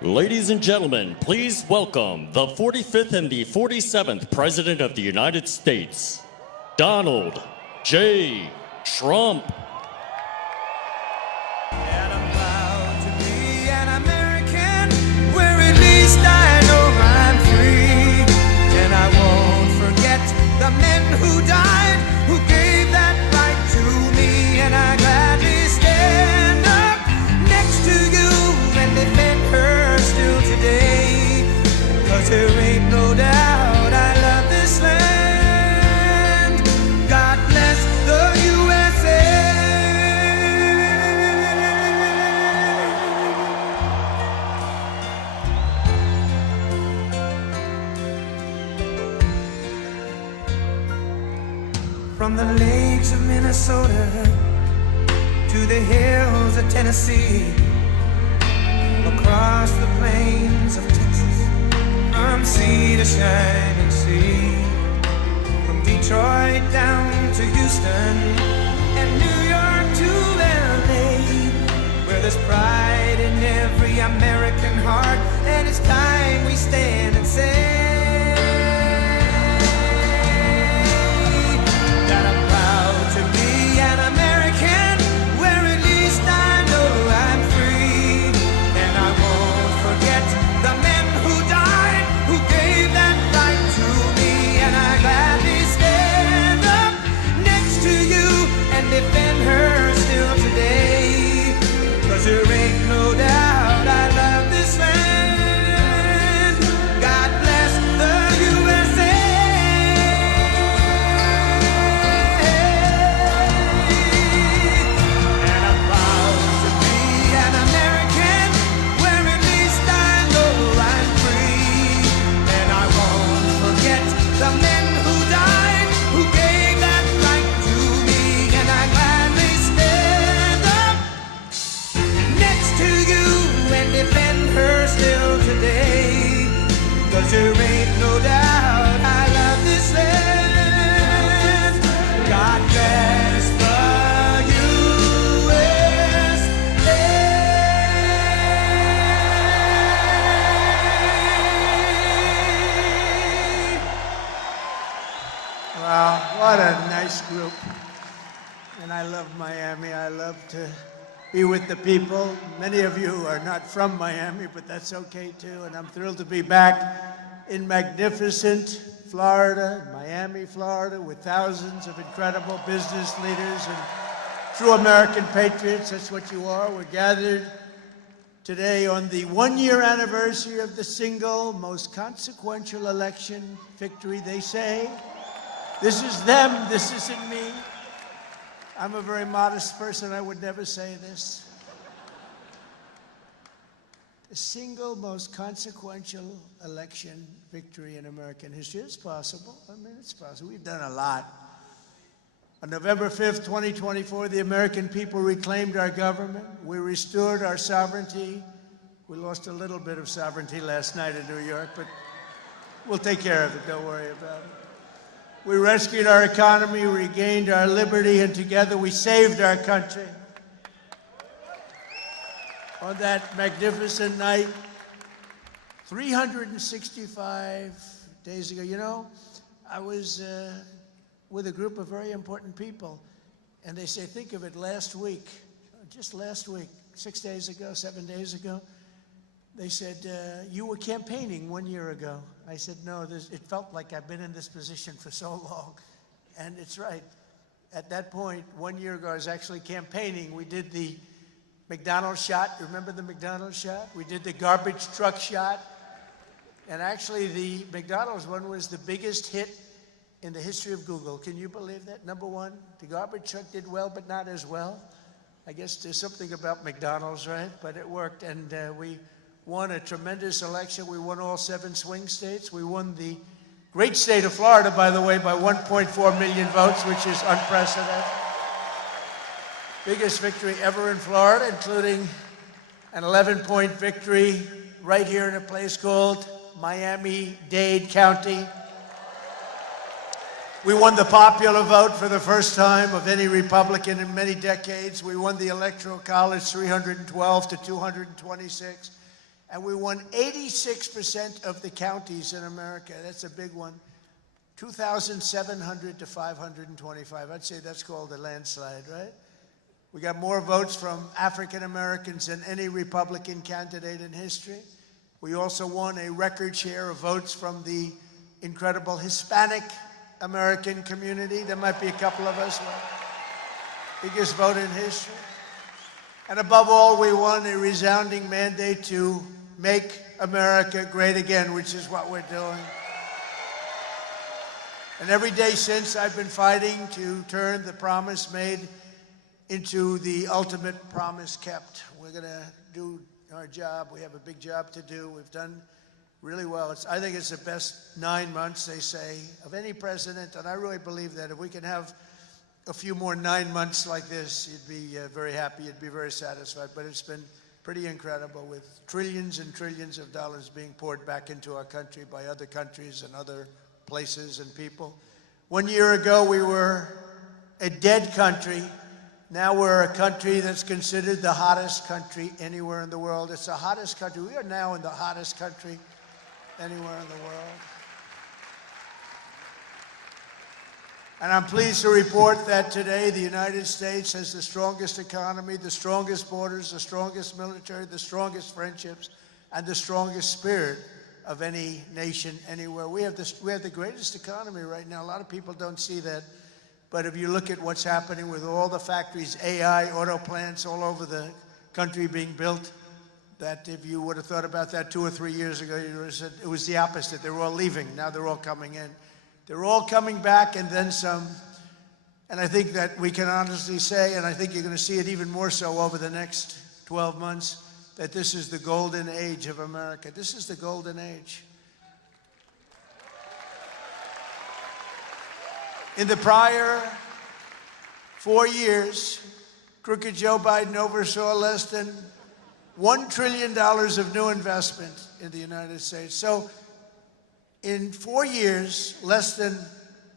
Ladies and gentlemen, please welcome the 45th and the 47th President of the United States, Donald J. Trump. And I'm proud to be an American, where at least I know I'm free. And I won't forget the men who died, who gave that right to me. And I gladly stand up next to you and defend her still today. 'Cause there ain't no doubt I love this land. God bless the USA. From the lakes of Minnesota to the hills of Tennessee, across the plains of Texas, from sea to shining sea, from Detroit down to Houston and New York to LA, where there's pride in every American heart, and it's time we stand and say that I'm proud to be an American, where at least I know I'm free. And I won't forget the men who died, who gave that right to me. And I gladly stand up next to you and defend her still today. 'Cause there ain't no doubt I love this land. God bless the USA. And I'm proud to be an American, where at least I know I'm free. And I won't forget the men who died, who gave that right to me. And I gladly stand up next to you and defend her still today. 'Cause there ain't no doubt I love this land. God bless the USA. Wow, what a nice group. And I love Miami. I love to be with the people. Many of you are not from Miami, but that's okay too. And I'm thrilled to be back in magnificent Florida, Miami, Florida, with thousands of incredible business leaders and true American patriots. That's what you are. We're gathered today on the one-year anniversary of the single most consequential election victory, they say. This is them, this isn't me. I'm a very modest person, I would never say this. The single most consequential election victory in American history. It's possible. I mean, it's possible. We've done a lot. On November 5th, 2024, the American people reclaimed our government. We restored our sovereignty. We lost a little bit of sovereignty last night in New York, but we'll take care of it. Don't worry about it. We rescued our economy, regained our liberty, and together we saved our country. On that magnificent night, 365 days ago, you know, I was with a group of very important people, and they say, think of it, last week, just last week, 6 days ago, 7 days ago, they said, you were campaigning 1 year ago. I said, no, it felt like I've been in this position for so long. And it's right. At that point, 1 year ago, I was actually campaigning. We did the McDonald's shot. Remember the McDonald's shot? We did the garbage truck shot. And actually, the McDonald's one was the biggest hit in the history of Google. Can you believe that? Number one, the garbage truck did well, but not as well. I guess there's something about McDonald's, right? But it worked, and we won a tremendous election. We won all 7 swing states. We won the great state of Florida, by the way, by 1.4 million votes, which is unprecedented. Biggest victory ever in Florida, including an 11-point victory right here in a place called Miami-Dade County. We won the popular vote for the first time of any Republican in many decades. We won the Electoral College 312 to 226. And we won 86% of the counties in America. That's a big one. 2,700 to 525. I'd say that's called a landslide, right? We got more votes from African Americans than any Republican candidate in history. We also won a record share of votes from the incredible Hispanic American community. There might be a couple of us. Biggest vote in history. And above all, we won a resounding mandate to make America great again, which is what we're doing. And every day since, I've been fighting to turn the promise made into the ultimate promise kept. We're going to do our job. We have a big job to do. We've done really well. I think it's the best 9 months, they say, of any president, and I really believe that. If we can have a few more 9 months like this, you'd be very happy, you'd be very satisfied. But it's been pretty incredible, with trillions and trillions of dollars being poured back into our country by other countries and other places and people. 1 year ago, we were a dead country. Now we're a country that's considered the hottest country anywhere in the world. It's the hottest country. We are now in the hottest country anywhere in the world. And I'm pleased to report that today the United States has the strongest economy, the strongest borders, the strongest military, the strongest friendships, and the strongest spirit of any nation anywhere. We have the greatest economy right now. A lot of people don't see that. But if you look at what's happening with all the factories, AI, auto plants all over the country being built, that if you would have thought about that 2 or 3 years ago, you would have said it was the opposite. They were all leaving. Now they're all coming in. They're all coming back and then some. And I think that we can honestly say, and I think you're going to see it even more so over the next 12 months, that this is the golden age of America. This is the golden age. In the prior 4 years, crooked Joe Biden oversaw less than $1 trillion of new investment in the United States. So in 4 years, less than,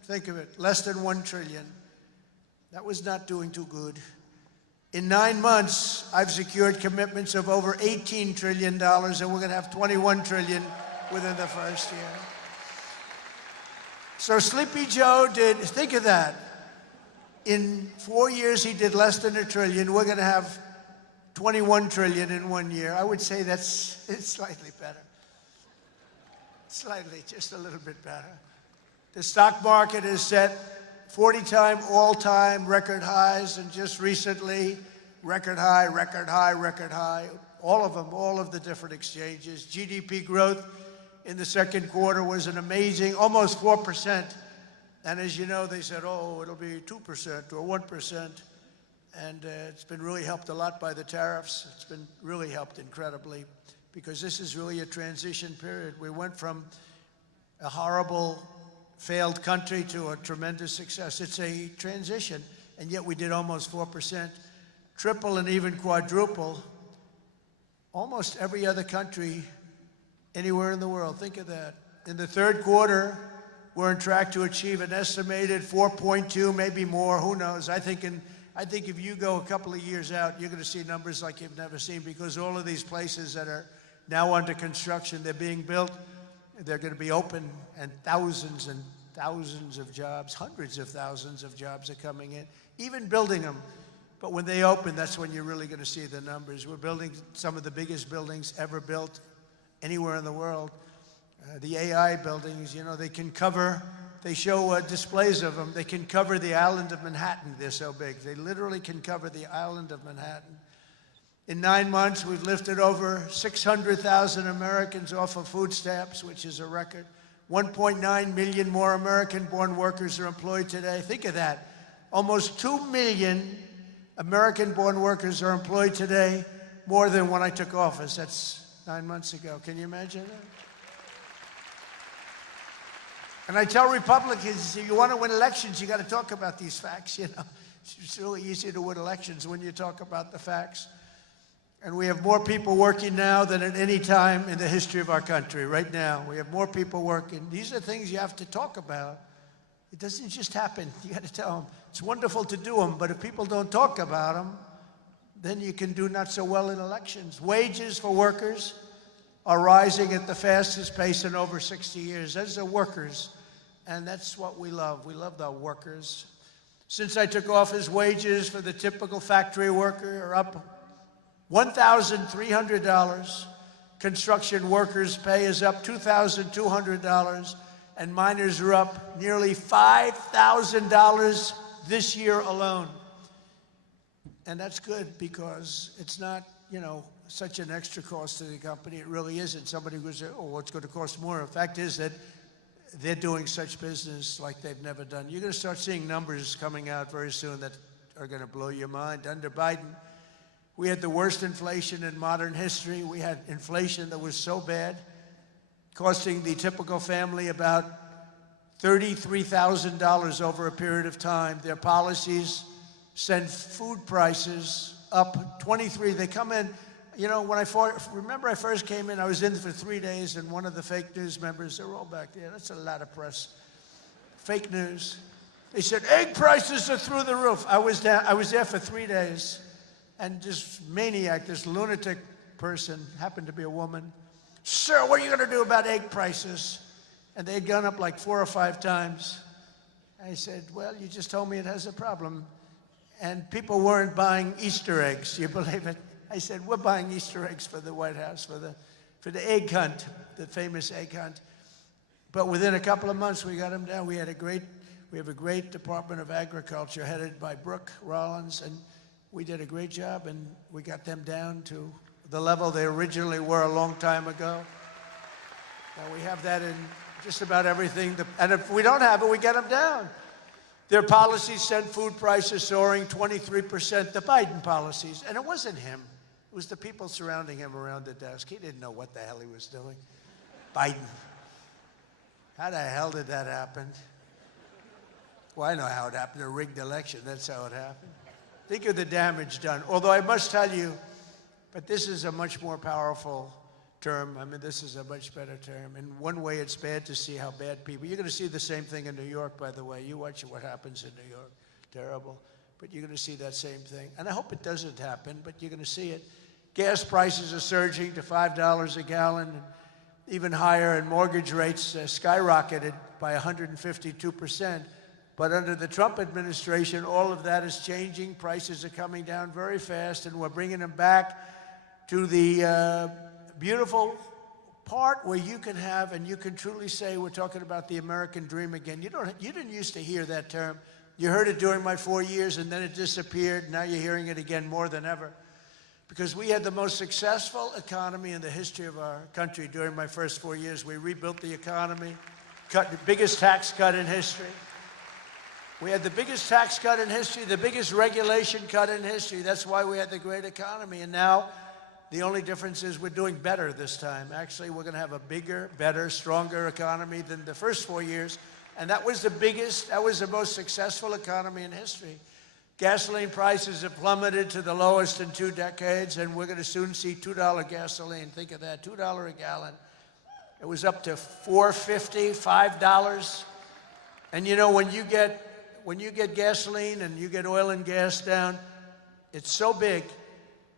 think of it, less than 1 trillion. That was not doing too good. In 9 months, I've secured commitments of over $18 trillion, and we're going to have $21 trillion within the first year. So Sleepy Joe did, think of that. In 4 years, he did less than $1 trillion. We're going to have 21 trillion in 1 year. I would say it's slightly better. Slightly, just a little bit better. The stock market is set 40-time all-time record highs, and just recently, record high, record high, record high. All of them, all of the different exchanges. GDP growth in the second quarter was an amazing, almost 4%. And as you know, they said, oh, it'll be 2% or 1%. And it's been really helped a lot by the tariffs. It's been really helped incredibly, because this is really a transition period. We went from a horrible, failed country to a tremendous success. It's a transition, and yet we did almost 4%, triple and even quadruple almost every other country anywhere in the world. Think of that. In the third quarter, we're on track to achieve an estimated 4.2, maybe more, who knows. I think if you go a couple of years out, you're going to see numbers like you've never seen, because all of these places that are now under construction, they're being built, they're going to be open, and thousands of jobs, hundreds of thousands of jobs are coming in, even building them. But when they open, that's when you're really going to see the numbers. We're building some of the biggest buildings ever built anywhere in the world. The AI buildings, you know, they can cover, they show displays of them. They can cover the island of Manhattan. They're so big. They literally can cover the island of Manhattan. In 9 months, we've lifted over 600,000 Americans off of food stamps, which is a record. 1.9 million more American-born workers are employed today. Think of that. Almost 2 million American-born workers are employed today, more than when I took office. That's 9 months ago. Can you imagine that? And I tell Republicans, if you want to win elections, you got to talk about these facts, you know. It's really easy to win elections when you talk about the facts. And we have more people working now than at any time in the history of our country. Right now, we have more people working. These are things you have to talk about. It doesn't just happen. You got to tell them. It's wonderful to do them, but if people don't talk about them, then you can do not so well in elections. Wages for workers are rising at the fastest pace in over 60 years. Those are workers, and that's what we love. We love the workers. Since I took office, wages for the typical factory worker are up $1,300. Construction workers' pay is up $2,200, and miners are up nearly $5,000 this year alone. And that's good because it's not, such an extra cost to the company. It really isn't. Somebody would say, oh, well, it's going to cost more. The fact is that they're doing such business like they've never done. You're going to start seeing numbers coming out very soon that are going to blow your mind. Under Biden, we had the worst inflation in modern history. We had inflation that was so bad, costing the typical family about $33,000 over a period of time. Their policies send food prices up 23. They come in, when I first came in, I was in for 3 days, and one of the fake news members, they're all back there. That's a lot of press. Fake news. They said, egg prices are through the roof. I was there for 3 days, and this maniac, this lunatic person, happened to be a woman. Sir, what are you going to do about egg prices? And they had gone up like 4 or 5 times. I said, well, you just told me it has a problem. And people weren't buying Easter eggs. Do you believe it? I said, we're buying Easter eggs for the White House, for the egg hunt, the famous egg hunt. But within a couple of months, we got them down. We have a great Department of Agriculture headed by Brooke Rollins, and we did a great job, and we got them down to the level they originally were a long time ago. Now we have that in just about everything. And if we don't have it, we get them down. Their policies sent food prices soaring 23%, the Biden policies. And it wasn't him. It was the people surrounding him around the desk. He didn't know what the hell he was doing. Biden. How the hell did that happen? Well, I know how it happened. A rigged election. That's how it happened. Think of the damage done. Although I must tell you, but this is a much more powerful term. I mean, this is a much better term. In one way, it's bad to see how bad people... You're going to see the same thing in New York, by the way. You watch what happens in New York. Terrible. But you're going to see that same thing. And I hope it doesn't happen, but you're going to see it. Gas prices are surging to $5 a gallon, and even higher, and mortgage rates skyrocketed by 152%. But under the Trump administration, all of that is changing. Prices are coming down very fast, and we're bringing them back to the beautiful part where you can have, and you can truly say, we're talking about the American dream again. You didn't used to hear that term. You heard it during my 4 years, and then it disappeared. Now you're hearing it again more than ever. Because we had the most successful economy in the history of our country during my first 4 years. We rebuilt the economy, cut the biggest tax cut in history. We had the biggest tax cut in history, the biggest regulation cut in history. That's why we had the great economy. And now, the only difference is we're doing better this time. Actually, we're going to have a bigger, better, stronger economy than the first 4 years. And that was the most successful economy in history. Gasoline prices have plummeted to the lowest in 2 decades, and we're going to soon see $2 gasoline. Think of that, $2 a gallon. It was up to $4.50, $5. And when you get gasoline and you get oil and gas down, it's so big,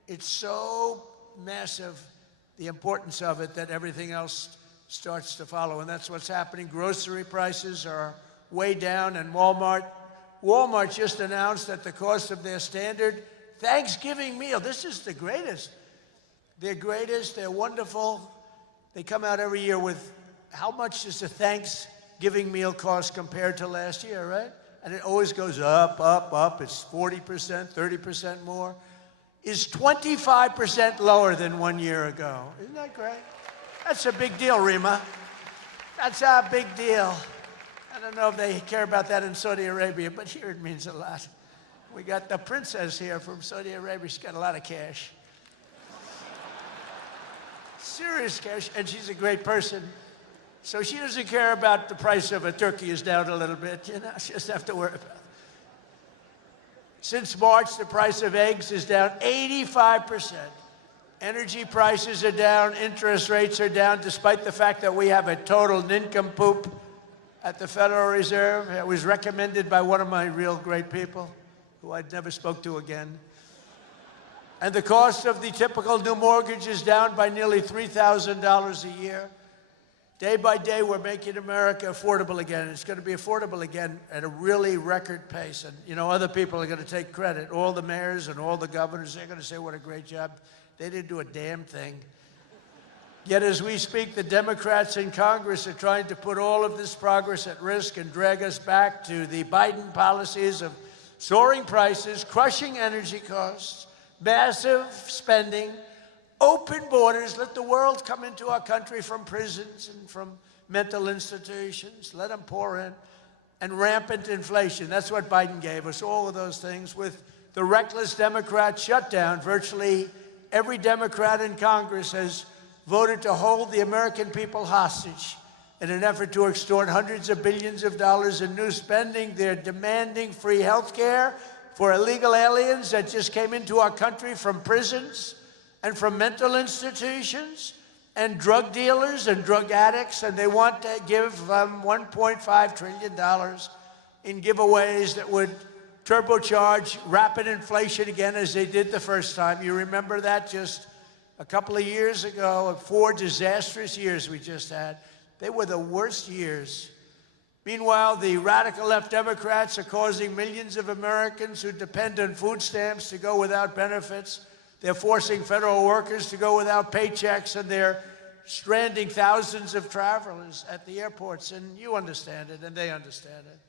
it's so massive, the importance of it, that everything else starts to follow. And that's what's happening. Grocery prices are way down, and Walmart just announced that the cost of their standard Thanksgiving meal, this is the greatest. They're greatest, they're wonderful. They come out every year with how much does a Thanksgiving meal cost compared to last year, right? And it always goes up, up, up. It's 40%, 30% more. Is 25% lower than 1 year ago. Isn't that great? That's a big deal, Rima. That's a big deal. I don't know if they care about that in Saudi Arabia, but here it means a lot. We got the princess here from Saudi Arabia. She's got a lot of cash. Serious cash, and she's a great person. So she doesn't care about the price of a turkey is down a little bit, She doesn't have to worry about it. Since March, the price of eggs is down 85%. Energy prices are down, interest rates are down, despite the fact that we have a total nincompoop at the Federal Reserve. It was recommended by one of my real great people, who I'd never spoke to again. And the cost of the typical new mortgage is down by nearly $3,000 a year. Day by day, we're making America affordable again. It's going to be affordable again at a really record pace. And, you know, other people are going to take credit. All the mayors and all the governors, they're going to say what a great job. They didn't do a damn thing. Yet as we speak, the Democrats in Congress are trying to put all of this progress at risk and drag us back to the Biden policies of soaring prices, crushing energy costs, massive spending, open borders, let the world come into our country from prisons and from mental institutions, let them pour in, and rampant inflation. That's what Biden gave us, all of those things. With the reckless Democrat shutdown, virtually every Democrat in Congress has voted to hold the American people hostage in an effort to extort hundreds of billions of dollars in new spending. They're demanding free health care for illegal aliens that just came into our country from prisons and from mental institutions, and drug dealers and drug addicts, and they want to give $1.5 trillion in giveaways that would turbocharge rapid inflation again as they did the first time. You remember that just a couple of years ago, 4 disastrous years we just had. They were the worst years. Meanwhile, the radical left Democrats are causing millions of Americans who depend on food stamps to go without benefits. They're forcing federal workers to go without paychecks, and they're stranding thousands of travelers at the airports. And you understand it, and they understand it.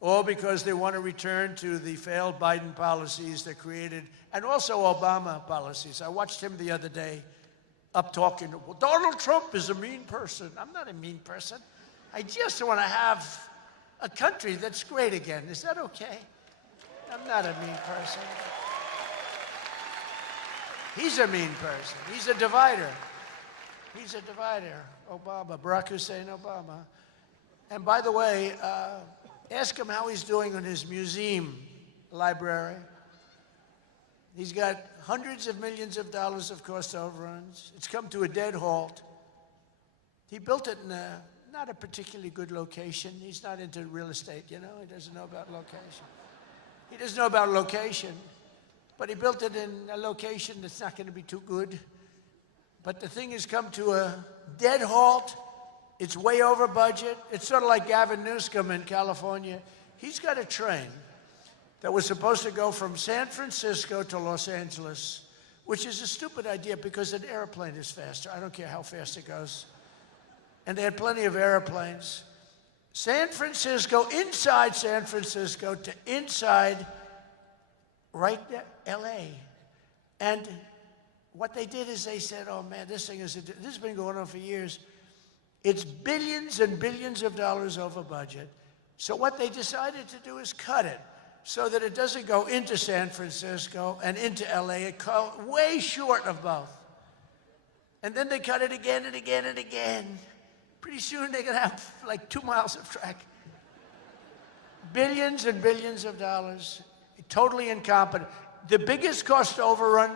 All because they want to return to the failed Biden policies that created, and also Obama policies. I watched him the other day up talking, well, Donald Trump is a mean person. I'm not a mean person. I just want to have a country that's great again. Is that okay? I'm not a mean person. He's a mean person. He's a divider. He's a divider. Obama, Barack Hussein Obama. And by the way, ask him how he's doing on his museum library. He's got hundreds of millions of dollars of cost overruns. It's come to a dead halt. He built it in not a particularly good location. He's not into real estate, you know. He doesn't know about location. He doesn't know about location. But he built it in a location that's not going to be too good. But the thing has come to a dead halt. It's way over budget. It's sort of like Gavin Newsom in California. He's got a train that was supposed to go from San Francisco to Los Angeles, which is a stupid idea because an airplane is faster. I don't care how fast it goes. And they had plenty of airplanes. San Francisco, inside San Francisco to inside right there, LA. And what they did is they said, oh man, this has been going on for years. It's billions and billions of dollars over budget. So what they decided to do is cut it so that it doesn't go into San Francisco and into LA. It goes way short of both. And then they cut it again and again and again. Pretty soon they're going to have like 2 miles of track. Billions and billions of dollars. Totally incompetent. The biggest cost overrun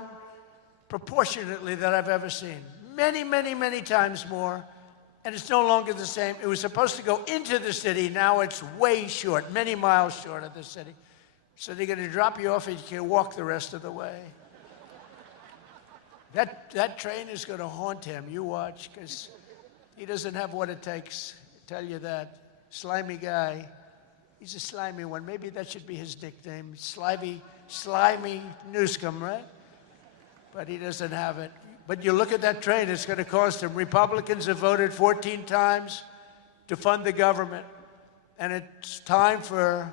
proportionately that I've ever seen. Many, many, many times more. And it's no longer the same. It was supposed to go into the city. Now it's way short, many miles short of the city. So they're going to drop you off and you can walk the rest of the way. That train is going to haunt him. You watch, because he doesn't have what it takes. I tell you that. Slimy guy. He's a slimy one. Maybe that should be his nickname. Slimy Newsom, right? But he doesn't have it. But you look at that train, it's going to cost him. Republicans have voted 14 times to fund the government. And it's time for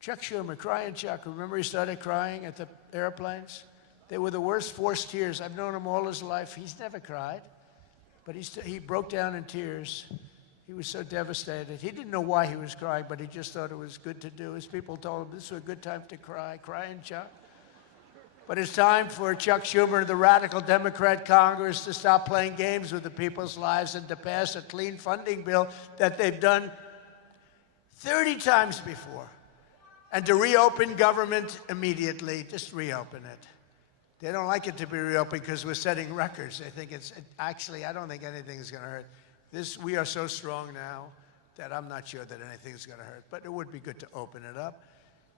Chuck Schumer, crying Chuck. Remember he started crying at the airplanes? They were the worst forced tears. I've known him all his life. He's never cried. But he broke down in tears. He was so devastated. He didn't know why he was crying, but he just thought it was good to do. His people told him this was a good time to cry. Crying Chuck. But it's time for Chuck Schumer and the radical Democrat Congress to stop playing games with the people's lives and to pass a clean funding bill that they've done 30 times before. And to reopen government immediately. Just reopen it. They don't like it to be reopened because we're setting records. They think actually, I don't think anything is going to hurt. We are so strong now that I'm not sure that anything's going to hurt. But it would be good to open it up.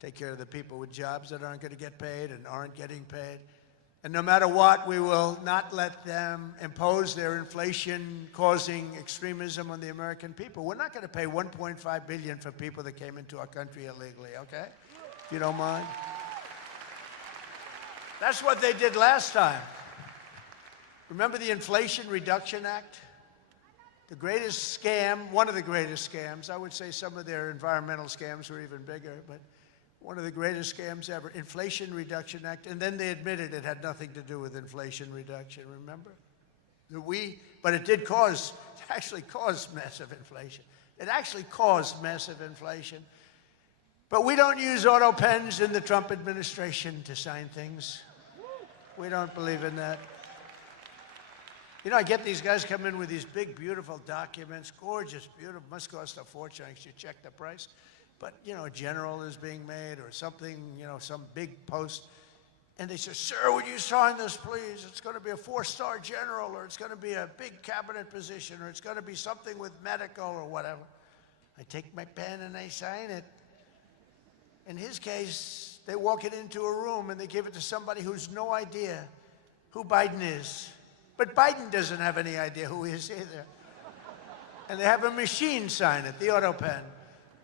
take care of the people with jobs that aren't going to get paid and aren't getting paid. And no matter what, we will not let them impose their inflation-causing extremism on the American people. We're not going to pay $1.5 billion for people that came into our country illegally, okay? If you don't mind. That's what they did last time. Remember the Inflation Reduction Act? The greatest scam, one of the greatest scams. I would say some of their environmental scams were even bigger, but one of the greatest scams ever, Inflation Reduction Act. And then they admitted it had nothing to do with inflation reduction, remember? But it did actually cause massive inflation. It actually caused massive inflation. But we don't use auto pens in the Trump administration to sign things. We don't believe in that. You know, I get these guys come in with these big, beautiful documents, gorgeous, beautiful, must cost a fortune. I should check the price. But, you know, a general is being made or something, you know, some big post. And they say, sir, would you sign this, please? It's going to be a 4-star general, or it's going to be a big cabinet position, or it's going to be something with medical or whatever. I take my pen and I sign it. In his case, they walk it into a room and they give it to somebody who's no idea who Biden is. But Biden doesn't have any idea who he is either. And they have a machine sign it, the auto pen.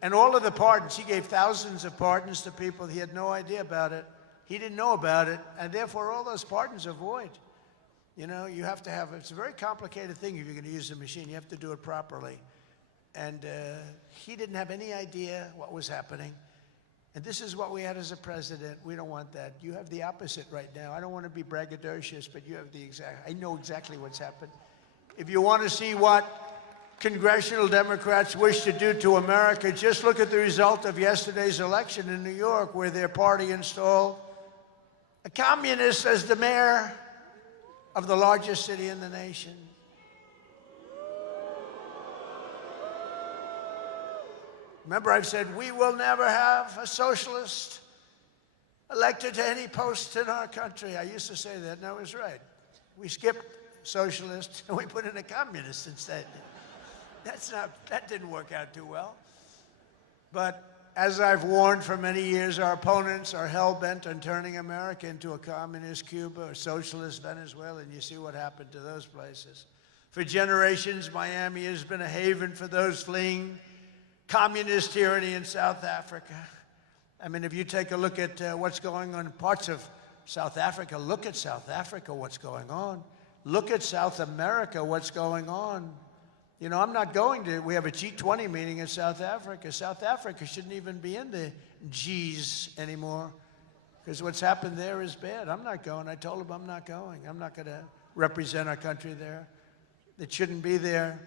And all of the pardons, he gave thousands of pardons to people. He had no idea about it. He didn't know about it. And therefore, all those pardons are void. You know, you have to have, it's a very complicated thing if you're going to use the machine. You have to do it properly. And he didn't have any idea what was happening. And this is what we had as a president. We don't want that. You have the opposite right now. I don't want to be braggadocious, but you have the exact, I know exactly what's happened. If you want to see what congressional Democrats wish to do to America, just look at the result of yesterday's election in New York, where their party installed a communist as the mayor of the largest city in the nation. Remember, I've said we will never have a socialist elected to any post in our country. I used to say that, and I was right. We skipped socialist and we put in a communist instead. That didn't work out too well. But as I've warned for many years, our opponents are hell-bent on turning America into a communist Cuba or socialist Venezuela, and you see what happened to those places. For generations, Miami has been a haven for those fleeing communist tyranny in South Africa. I mean, if you take a look at what's going on in parts of South Africa, look at South Africa, what's going on. Look at South America, what's going on. You know, I'm not going to, we have a G20 meeting in South Africa. South Africa shouldn't even be in the Gs anymore, because what's happened there is bad. I'm not going. I told them I'm not going. I'm not going to represent our country there. It shouldn't be there.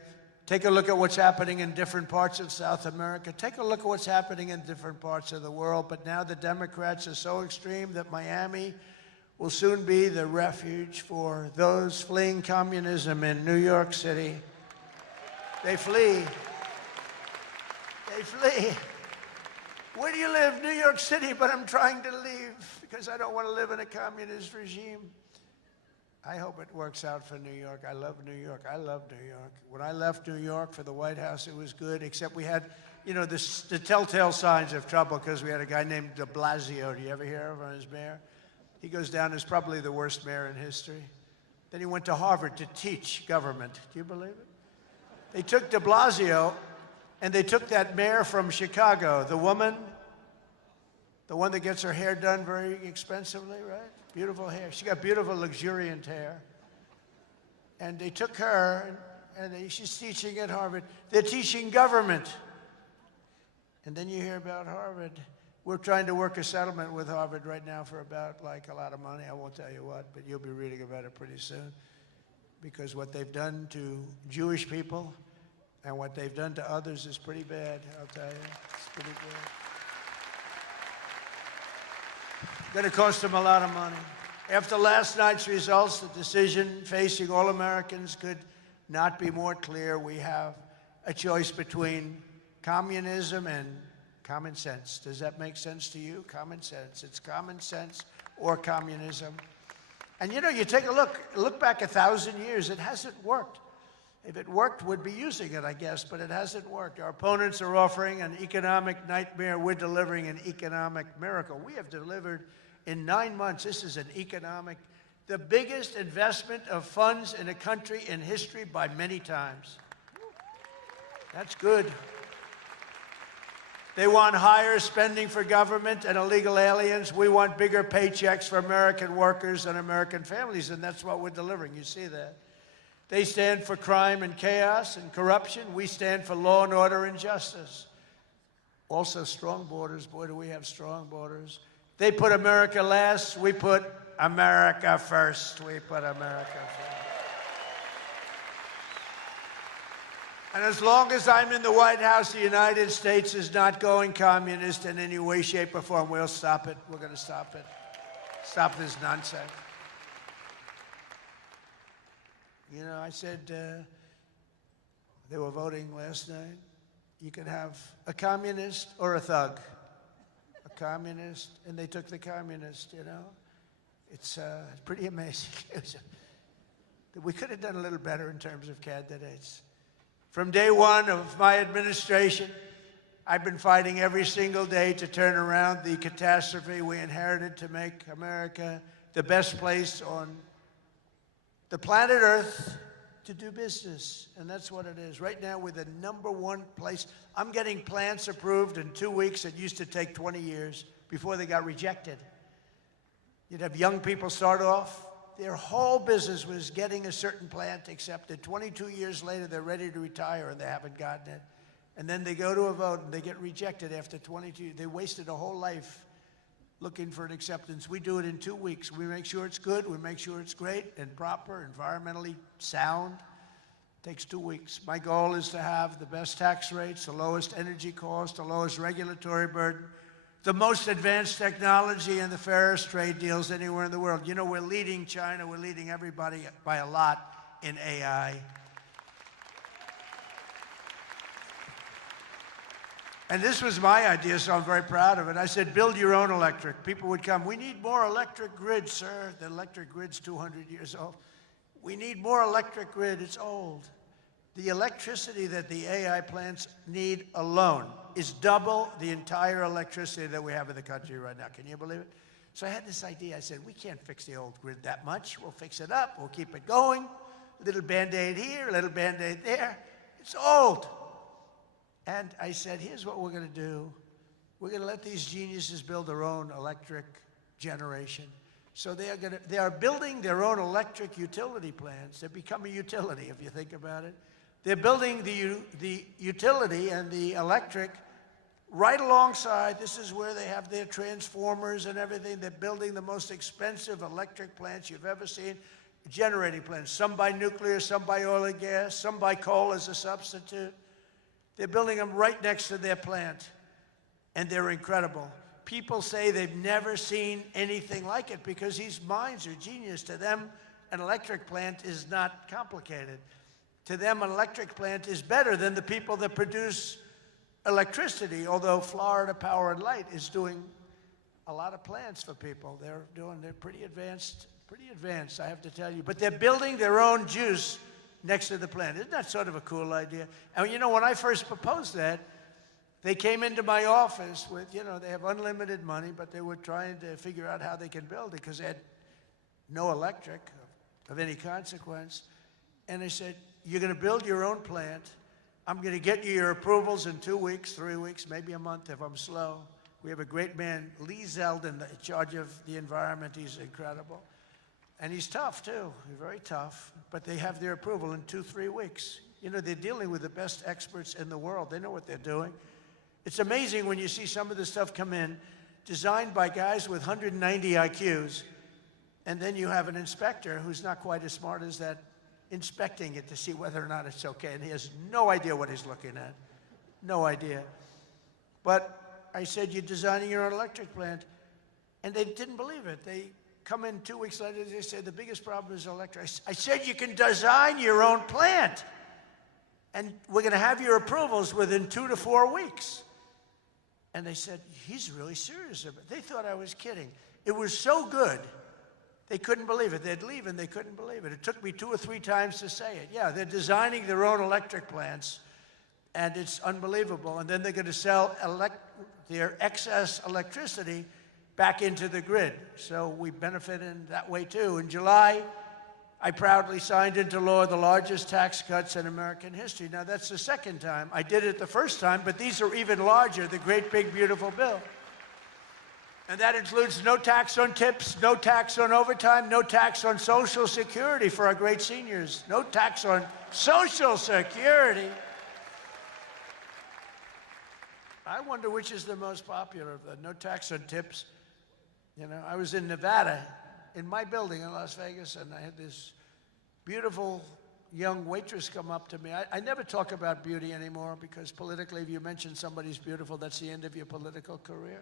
Take a look at what's happening in different parts of South America. Take a look at what's happening in different parts of the world. But now the Democrats are so extreme that Miami will soon be the refuge for those fleeing communism in New York City. They flee. They flee. Where do you live? New York City, but I'm trying to leave because I don't want to live in a communist regime. I hope it works out for New York. I love New York. I love New York. When I left New York for the White House, it was good, except we had, you know, the telltale signs of trouble because we had a guy named de Blasio. Do you ever hear of him as mayor? He goes down as probably the worst mayor in history. Then he went to Harvard to teach government. Do you believe it? They took de Blasio, and they took that mayor from Chicago, the woman, the one that gets her hair done very expensively, right? Beautiful hair. She got beautiful, luxuriant hair. And they took her, and she's teaching at Harvard. They're teaching government. And then you hear about Harvard. We're trying to work a settlement with Harvard right now for about, like, a lot of money. I won't tell you what, but you'll be reading about it pretty soon. Because what they've done to Jewish people and what they've done to others is pretty bad, I'll tell you. It's pretty bad. Going to cost them a lot of money. After last night's results, the decision facing all Americans could not be more clear. We have a choice between communism and common sense. Does that make sense to you? Common sense. It's common sense or communism. And you know, you take a look back 1,000 years, it hasn't worked. If it worked, we'd be using it, I guess, but it hasn't worked. Our opponents are offering an economic nightmare. We're delivering an economic miracle. We have delivered in 9 months. This is the biggest investment of funds in a country in history by many times. That's good. They want higher spending for government and illegal aliens. We want bigger paychecks for American workers and American families, and that's what we're delivering. You see that? They stand for crime and chaos and corruption. We stand for law and order and justice. Also, strong borders. Boy, do we have strong borders. They put America last. We put America first. We put America first. And as long as I'm in the White House, the United States is not going communist in any way, shape, or form. We'll stop it. We're going to stop it. Stop this nonsense. You know, I said they were voting last night. You could have a communist or a thug. A communist, and they took the communist, you know. It's pretty amazing. We could have done a little better in terms of candidates. From day one of my administration, I've been fighting every single day to turn around the catastrophe we inherited to make America the best place on the planet Earth to do business, and that's what it is. Right now, we're the #1 place. I'm getting plants approved in 2 weeks. It used to take 20 years before they got rejected. You'd have young people start off. Their whole business was getting a certain plant accepted. 22 years later, they're ready to retire, and they haven't gotten it. And then they go to a vote, and they get rejected after 22. They wasted a whole life looking for an acceptance. We do it in 2 weeks. We make sure it's good. We make sure it's great and proper, environmentally sound. It takes 2 weeks. My goal is to have the best tax rates, the lowest energy cost, the lowest regulatory burden, the most advanced technology, and the fairest trade deals anywhere in the world. You know, we're leading China. We're leading everybody by a lot in AI. And this was my idea, so I'm very proud of it. I said, build your own electric. People would come. We need more electric grid, sir. The electric grid's 200 years old. We need more electric grid. It's old. The electricity that the AI plants need alone is double the entire electricity that we have in the country right now. Can you believe it? So I had this idea. I said, we can't fix the old grid that much. We'll fix it up. We'll keep it going. A little Band-Aid here, a little Band-Aid there. It's old. And I said, here's what we're going to do. We're going to let these geniuses build their own electric generation. So they are building their own electric utility plants. They become a utility, if you think about it. They're building the utility and the electric right alongside. This is where they have their transformers and everything. They're building the most expensive electric plants you've ever seen, generating plants. Some by nuclear, some by oil and gas, some by coal as a substitute. They're building them right next to their plant, and they're incredible. People say they've never seen anything like it because these minds are genius. To them, an electric plant is not complicated. To them, an electric plant is better than the people that produce electricity, although Florida Power and Light is doing a lot of plants for people. They're pretty advanced, I have to tell you. But they're building their own juice next to the plant. Isn't that sort of a cool idea? And you know, when I first proposed that, they came into my office with, you know, they have unlimited money, but they were trying to figure out how they can build it because they had no electric of any consequence. And they said, you're going to build your own plant. I'm going to get you your approvals in 2 weeks, 3 weeks, maybe a month if I'm slow. We have a great man, Lee Zeldin, in charge of the environment. He's incredible. And he's tough, too. He's very tough. But they have their approval in 2-3 weeks. You know, they're dealing with the best experts in the world. They know what they're doing. It's amazing when you see some of the stuff come in, designed by guys with 190 IQs, and then you have an inspector who's not quite as smart as that, inspecting it to see whether or not it's okay. And he has no idea what he's looking at. No idea. But I said, you're designing your own electric plant. And they didn't believe it. They come in 2 weeks later, they said, the biggest problem is electric. I said, you can design your own plant. And we're going to have your approvals within 2 to 4 weeks. And they said, he's really serious about it. They thought I was kidding. It was so good They couldn't believe it. They'd leave and they couldn't believe it. It took me 2 or 3 times to say it. Yeah, they're designing their own electric plants, and it's unbelievable. And then they're going to sell their excess electricity back into the grid. So we benefit in that way too. In July, I proudly signed into law the largest tax cuts in American history. Now, that's the second time. I did it the first time, but these are even larger, the great, big, beautiful bill. And that includes no tax on tips, no tax on overtime, no tax on Social Security for our great seniors, no tax on Social Security. I wonder which is the most popular of the no tax on tips. You know, I was in Nevada, in my building in Las Vegas, and I had this beautiful young waitress come up to me. I never talk about beauty anymore because politically, if you mention somebody's beautiful, that's the end of your political career.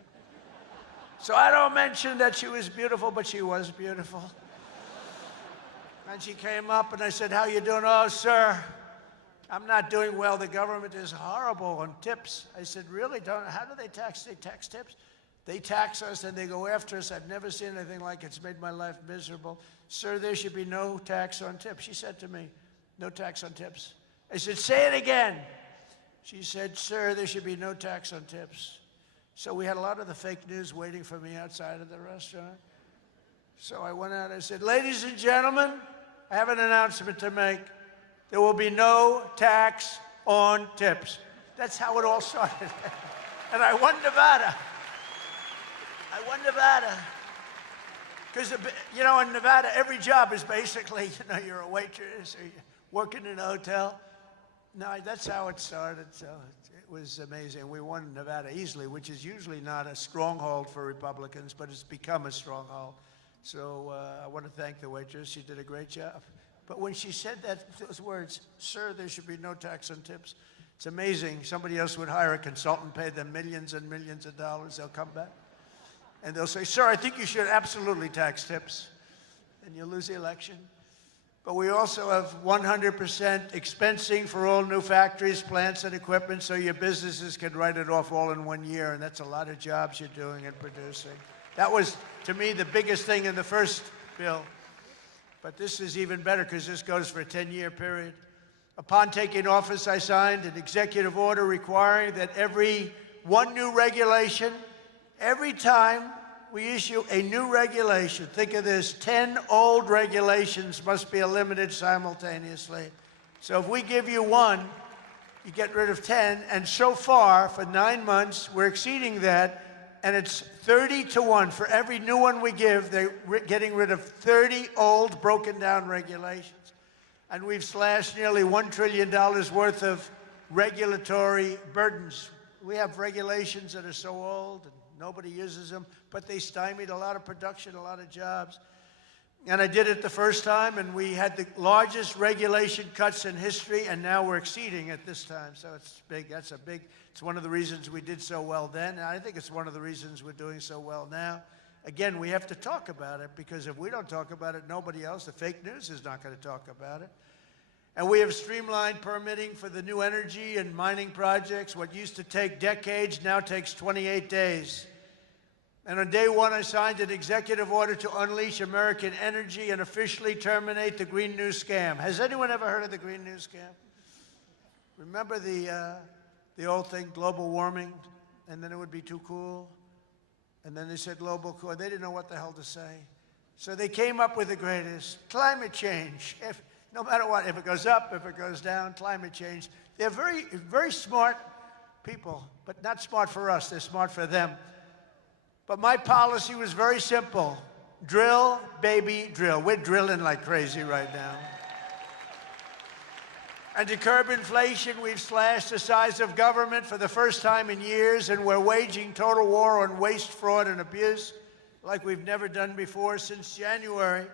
So I don't mention that she was beautiful, but she was beautiful. And she came up and I said, "How you doing?" "Oh, sir, I'm not doing well. The government is horrible on tips." I said, "Really? How do they tax? They tax tips? They tax us and they go after us. I've never seen anything like it. It's made my life miserable. Sir, there should be no tax on tips." She said to me, "No tax on tips." I said, "Say it again." She said, "Sir, there should be no tax on tips." So we had a lot of the fake news waiting for me outside of the restaurant. So I went out and I said, "Ladies and gentlemen, I have an announcement to make. There will be no tax on tips." That's how it all started. And I won Nevada. I won Nevada. Because, you know, in Nevada, every job is basically, you know, you're a waitress or you're working in a hotel. No, that's how it started. So it was amazing. We won Nevada easily, which is usually not a stronghold for Republicans, but it's become a stronghold. So I want to thank the waitress. She did a great job. But when she said those words, "Sir, there should be no tax on tips," it's amazing. Somebody else would hire a consultant, pay them millions and millions of dollars. They'll come back and they'll say, "Sir, I think you should absolutely tax tips," and you'll lose the election. But we also have 100% expensing for all new factories, plants, and equipment, so your businesses can write it off all in 1 year, and that's a lot of jobs you're doing and producing. That was, to me, the biggest thing in the first bill. But this is even better because this goes for a 10-year period. Upon taking office, I signed an executive order requiring that every new regulation, every time we issue a new regulation, think of this, 10 old regulations must be eliminated simultaneously. So if we give you one, you get rid of 10. And so far, for 9 months, we're exceeding that. And it's 30 to 1. For every new one we give, they're getting rid of 30 old, broken down regulations. And we've slashed nearly $1 trillion worth of regulatory burdens. We have regulations that are so old and nobody uses them, but they stymied a lot of production, a lot of jobs. And I did it the first time, and we had the largest regulation cuts in history, and now we're exceeding it this time. So it's big. It's one of the reasons we did so well then, and I think it's one of the reasons we're doing so well now. Again, we have to talk about it, because if we don't talk about it, nobody else, the fake news is not going to talk about it. And we have streamlined permitting for the new energy and mining projects. What used to take decades now takes 28 days. And on day one, I signed an executive order to unleash American energy and officially terminate the Green New Scam. Has anyone ever heard of the Green New Scam? Remember the old thing, global warming, and then it would be too cool? And then they said global cool. They didn't know what the hell to say. So they came up with the greatest, climate change. No matter what, if it goes up, if it goes down, climate change. They're very, very smart people, but not smart for us. They're smart for them. But my policy was very simple. Drill, baby, drill. We're drilling like crazy right now. And to curb inflation, we've slashed the size of government for the first time in years, and we're waging total war on waste, fraud, and abuse like we've never done before. Since January,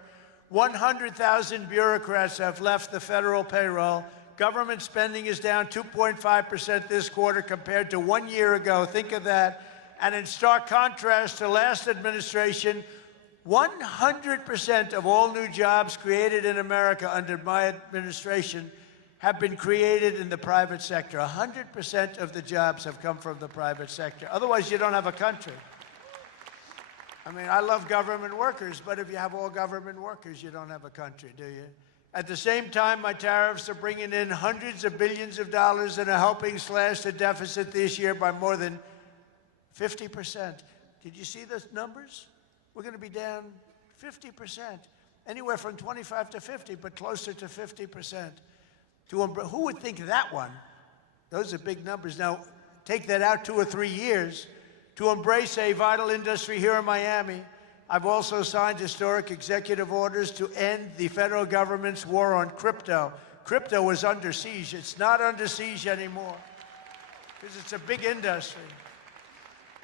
100,000 bureaucrats have left the federal payroll. Government spending is down 2.5% this quarter compared to 1 year ago. Think of that. And in stark contrast to last administration, 100% of all new jobs created in America under my administration have been created in the private sector. 100% of the jobs have come from the private sector. Otherwise, you don't have a country. I mean, I love government workers, but if you have all government workers, you don't have a country, do you? At the same time, my tariffs are bringing in hundreds of billions of dollars and are helping slash the deficit this year by more than 50%. Did you see the numbers? We're going to be down 50%, anywhere from 25 to 50, but closer to 50%. Who would think that one? Those are big numbers. Now, take that out 2 or 3 years. To embrace a vital industry here in Miami, I've also signed historic executive orders to end the federal government's war on crypto. Crypto was under siege. It's not under siege anymore because it's a big industry.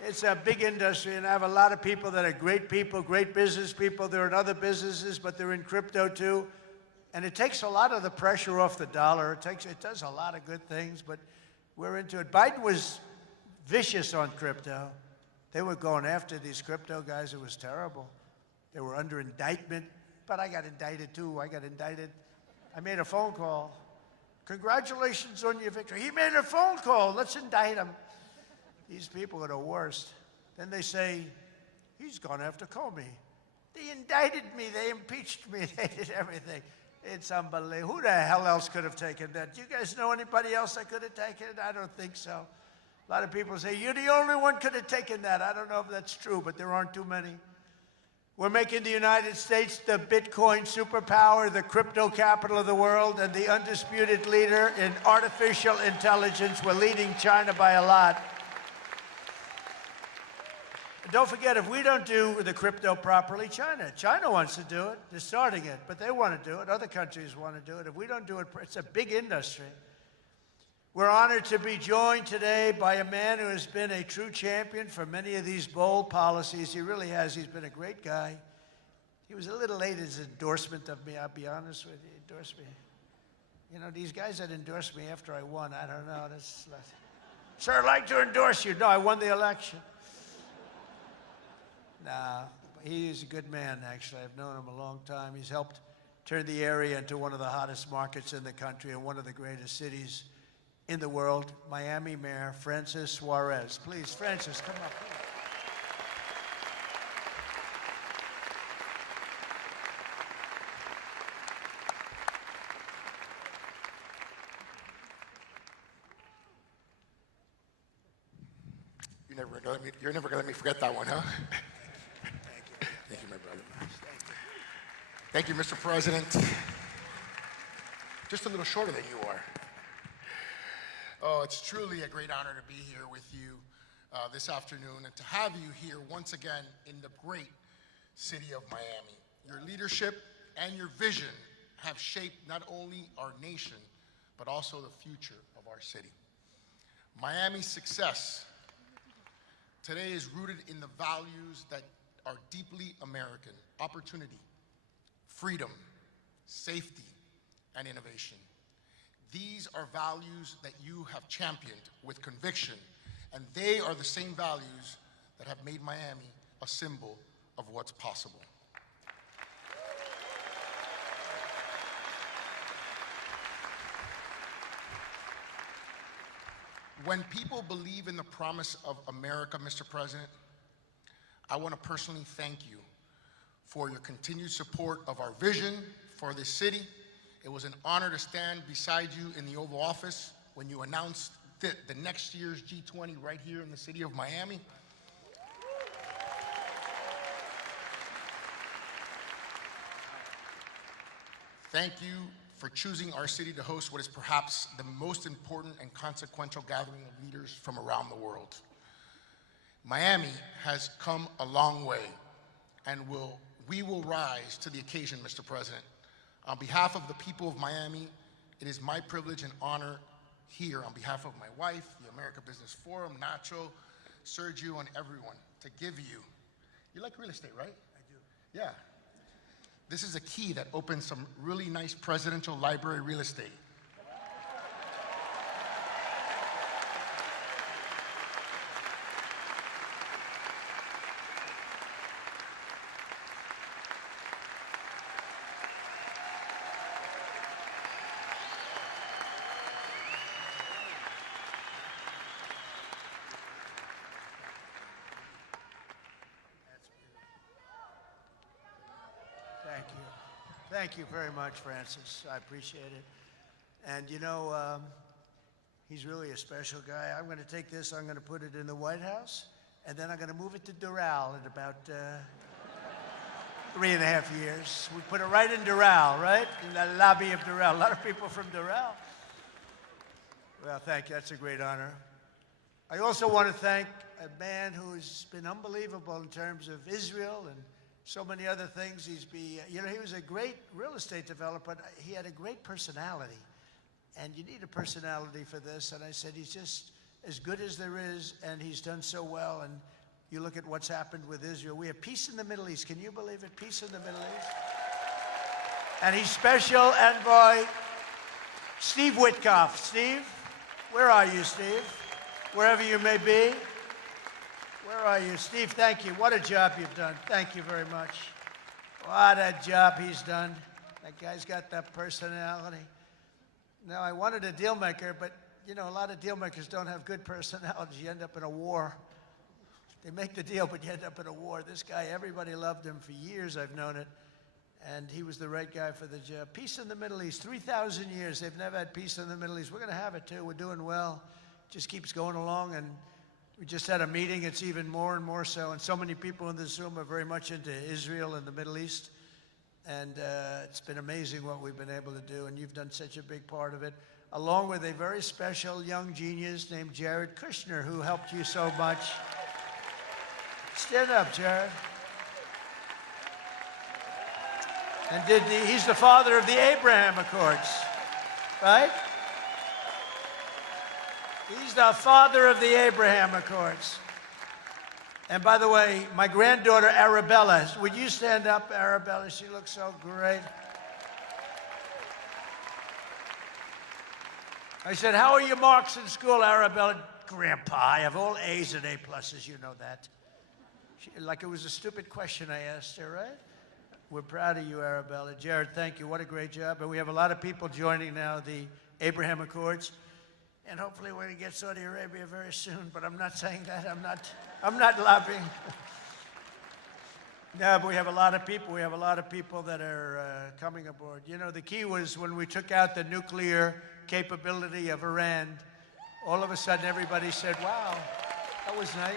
It's a big industry, and I have a lot of people that are great people, great business people. They're in other businesses, but they're in crypto too. And it takes a lot of the pressure off the dollar. It does a lot of good things, but we're into it. Biden was vicious on crypto. They were going after these crypto guys. It was terrible. They were under indictment, but I got indicted too. I made a phone call. Congratulations on your victory. He made a phone call. Let's indict him. These people are the worst. Then they say, he's gone after Comey. They indicted me. They impeached me. They did everything. It's unbelievable. Who the hell else could have taken that? Do you guys know anybody else that could have taken it? I don't think so. A lot of people say, you're the only one could have taken that. I don't know if that's true, but there aren't too many. We're making the United States the Bitcoin superpower, the crypto capital of the world, and the undisputed leader in artificial intelligence. We're leading China by a lot. Don't forget, if we don't do the crypto properly, China wants to do it. They're starting it, but they want to do it. Other countries want to do it. If we don't do it, it's a big industry. We're honored to be joined today by a man who has been a true champion for many of these bold policies. He really has. He's been a great guy. He was a little late in his endorsement of me, I'll be honest with you. He endorsed me. You know, these guys that endorsed me after I won, I don't know. Sir, I'd like to endorse you. No, I won the election. Nah, he's a good man, actually. I've known him a long time. He's helped turn the area into one of the hottest markets in the country and one of the greatest cities in the world. Miami Mayor Francis Suarez. Please, Francis, come up. You're never gonna let me forget that one, huh? Thank you, my brother. Thank you, Mr. President. Just a little shorter than you are. Oh, it's truly a great honor to be here with you this afternoon and to have you here once again in the great city of Miami. Your leadership and your vision have shaped not only our nation, but also the future of our city. Miami's success today is rooted in the values that are deeply American: opportunity, freedom, safety, and innovation. These are values that you have championed with conviction, and they are the same values that have made Miami a symbol of what's possible. When people believe in the promise of America, Mr. President, I want to personally thank you for your continued support of our vision for this city. It was an honor to stand beside you in the Oval Office when you announced the next year's G20 right here in the city of Miami. Thank you for choosing our city to host what is perhaps the most important and consequential gathering of leaders from around the world. Miami has come a long way, and we will rise to the occasion, Mr. President. On behalf of the people of Miami, it is my privilege and honor here, on behalf of my wife, the America Business Forum, Nacho, Sergio, and everyone, to give you like real estate, right? I do. Yeah. This is a key that opens some really nice presidential library real estate. thank you very much, Francis. I appreciate it. And you know, he's really a special guy. I'm going to take this, I'm going to put it in the White House, and then I'm going to move it to Doral in about 3.5 years. We put it right in Doral, right? In the lobby of Doral. A lot of people from Doral. Well, thank you. That's a great honor. I also want to thank a man who's been unbelievable in terms of Israel and so many other things. He was a great real estate developer, but he had a great personality. And you need a personality for this. And I said, he's just as good as there is, and he's done so well. And you look at what's happened with Israel. We have peace in the Middle East. Can you believe it? Peace in the Middle East. And he's special envoy Steve Witkoff. Steve, where are you, Steve? Wherever you may be. Where are you? Steve, thank you. What a job you've done. Thank you very much. What a job he's done. That guy's got that personality. Now, I wanted a deal maker, but, you know, a lot of deal makers don't have good personalities. You end up in a war. They make the deal, but you end up in a war. This guy, everybody loved him for years. I've known it. And he was the right guy for the job. Peace in the Middle East. 3,000 years. They've never had peace in the Middle East. We're going to have it, too. We're doing well. Just keeps going along. And we just had a meeting. It's even more and more so. And so many people in this room are very much into Israel and the Middle East. And it's been amazing what we've been able to do, and you've done such a big part of it, along with a very special young genius named Jared Kushner, who helped you so much. Stand up, Jared. And he's the father of the Abraham Accords, right? He's the father of the Abraham Accords. And by the way, my granddaughter, Arabella, would you stand up, Arabella? She looks so great. I said, how are your marks in school, Arabella? Grandpa, I have all A's and A pluses, you know that. Like it was a stupid question I asked her, right? We're proud of you, Arabella. Jared, thank you. What a great job. And we have a lot of people joining now the Abraham Accords. And hopefully we're going to get Saudi Arabia very soon, but I'm not saying that. I'm not lobbying. No, but we have a lot of people. We have a lot of people that are coming aboard. You know, the key was when we took out the nuclear capability of Iran, all of a sudden everybody said, wow, that was nice.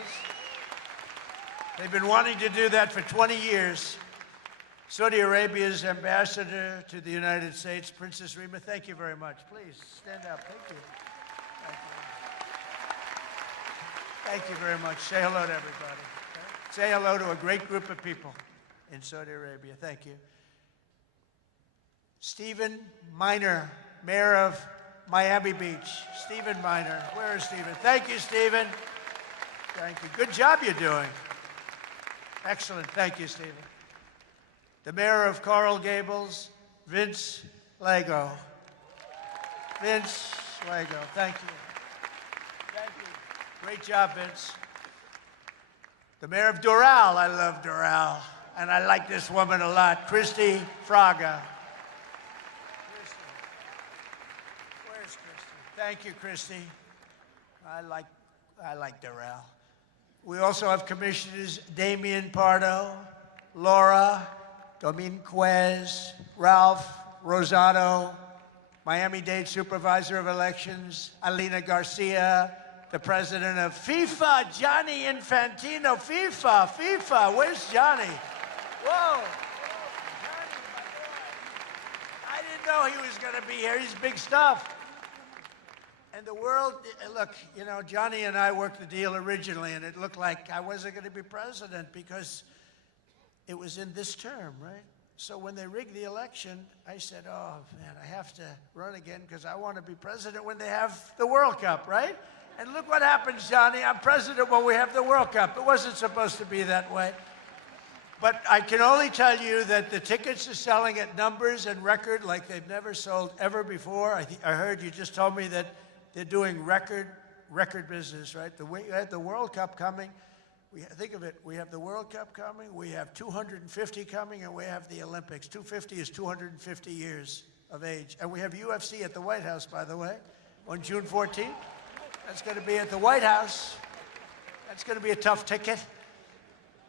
They've been wanting to do that for 20 years. Saudi Arabia's ambassador to the United States, Princess Rima, thank you very much. Please, stand up. Thank you. Thank you very much. Say hello to everybody. Say hello to a great group of people in Saudi Arabia. Thank you. Stephen Miner, Mayor of Miami Beach. Stephen Miner. Where is Stephen? Thank you, Stephen. Thank you. Good job you're doing. Excellent. Thank you, Stephen. The Mayor of Coral Gables, Vince Lago. Vince Lago. Thank you. Thank you. Great job, Vince. The Mayor of Doral. I love Doral. And I like this woman a lot. Christy Fraga. Christy. Where's Christy? Thank you, Christy. I like Doral. We also have Commissioners Damian Pardo, Laura Dominguez, Ralph Rosado, Miami-Dade Supervisor of Elections, Alina Garcia, the President of FIFA, Gianni Infantino. FIFA, where's Johnny? Whoa. Johnny, my boy. I didn't know he was going to be here. He's big stuff. And the world, look, you know, Johnny and I worked the deal originally, and it looked like I wasn't going to be president because it was in this term, right? So when they rigged the election, I said, oh, man, I have to run again because I want to be president when they have the World Cup, right? And look what happens, Johnny. I'm president when we have the World Cup. It wasn't supposed to be that way. But I can only tell you that the tickets are selling at numbers and record like they've never sold ever before. I heard you just told me that they're doing record business, right? We had the World Cup coming. Think of it, we have the World Cup coming, we have 250 coming, and we have the Olympics. 250 is 250 years of age. And we have UFC at the White House, by the way, on June 14th. That's going to be at the White House. That's going to be a tough ticket.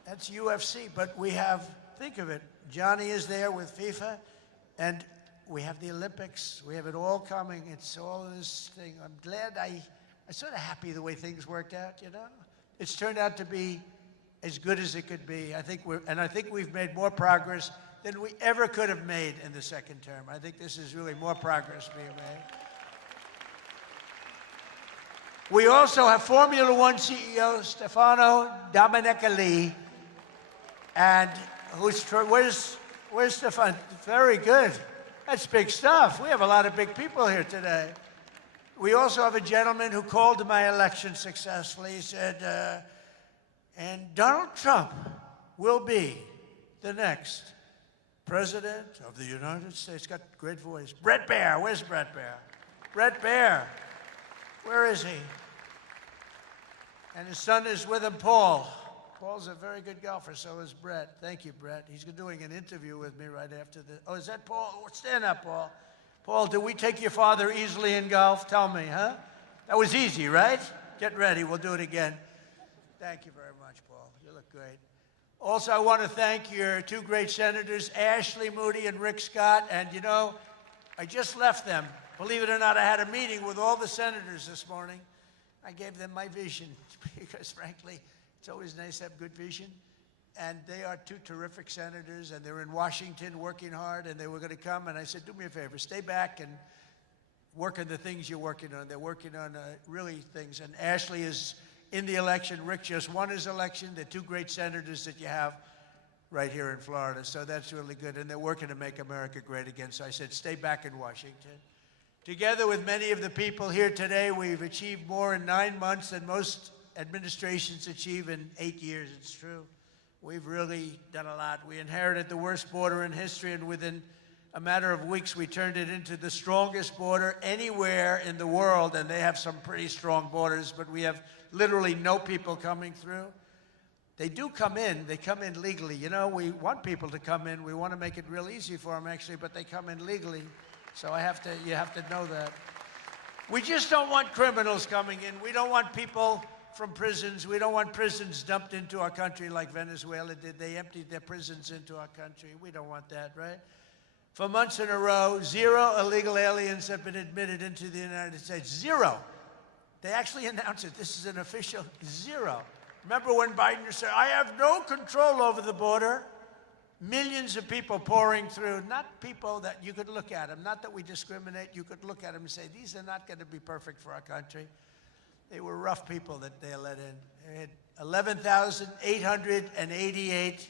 That's UFC. But we have, think of it, Johnny is there with FIFA, And we have the Olympics. We have it all coming. It's all this thing. I'm glad I'm sort of happy the way things worked out, you know? It's turned out to be as good as it could be. I think we've made more progress than we ever could have made in the second term. I think this is really more progress being made. We also have Formula One CEO Stefano Domenicali, and where's Stefano? Very good. That's big stuff. We have a lot of big people here today. We also have a gentleman who called my election successfully. He said, and Donald Trump will be the next president of the United States. Got a great voice. Bret Baier. Where's Bret Baier? Bret Baier. Where is he? And his son is with him, Paul. Paul's a very good golfer, so is Bret. Thank you, Bret. He's doing an interview with me right after this. Oh, is that Paul? Stand up, Paul. Paul, did we take your father easily in golf? Tell me, huh? That was easy, right? Get ready. We'll do it again. Thank you very much, Paul. You look great. Also, I want to thank your two great senators, Ashley Moody and Rick Scott. And, you know, I just left them. Believe it or not, I had a meeting with all the senators this morning. I gave them my vision because, frankly, it's always nice to have good vision. And they are two terrific senators, and they're in Washington working hard, and they were going to come. And I said, do me a favor, stay back and work on the things you're working on. They're working on really things. And Ashley is in the election. Rick just won his election. They're two great senators that you have right here in Florida. So that's really good. And they're working to make America great again. So I said, stay back in Washington. Together with many of the people here today, we've achieved more in 9 months than most administrations achieve in 8 years. It's true. We've really done a lot. We inherited the worst border in history, and within a matter of weeks, we turned it into the strongest border anywhere in the world, and they have some pretty strong borders, but we have literally no people coming through. They do come in. They come in legally. You know, we want people to come in. We want to make it real easy for them, actually, but they come in legally. So you have to know that. We just don't want criminals coming in. We don't want people from prisons. We don't want prisons dumped into our country like Venezuela did. They emptied their prisons into our country. We don't want that, right? For months in a row, 0 illegal aliens have been admitted into the United States. 0. They actually announced it. This is an official 0. Remember when Biden said, I have no control over the border? Millions of people pouring through, not people that you could look at them, not that we discriminate. You could look at them and say, these are not going to be perfect for our country. They were rough people that they let in. They had 11,888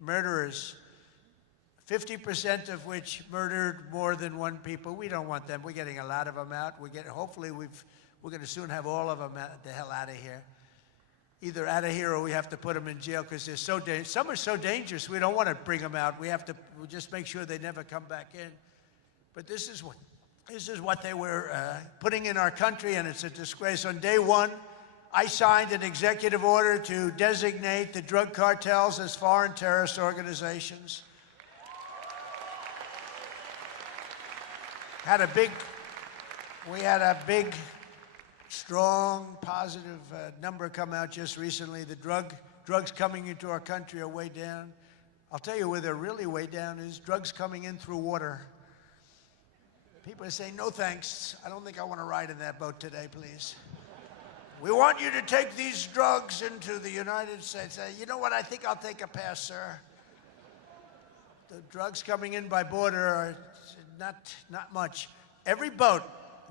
murderers, 50% of which murdered more than one people. We don't want them. We're getting a lot of them out. Hopefully we're going to soon have all of them the hell out of here. Either out of here or we have to put them in jail because they're so dangerous. Some are so dangerous we don't want to bring them out. We'll just make sure they never come back in. But this is what they were putting in our country, and it's a disgrace. On day one, I signed an executive order to designate the drug cartels as foreign terrorist organizations. We had a big, strong, positive number come out just recently. The drugs coming into our country are way down. I'll tell you where they're really way down is drugs coming in through water. People are saying, no thanks. I don't think I want to ride in that boat today, please. We want you to take these drugs into the United States. You know what? I think I'll take a pass, sir. The drugs coming in by border are not much. Every boat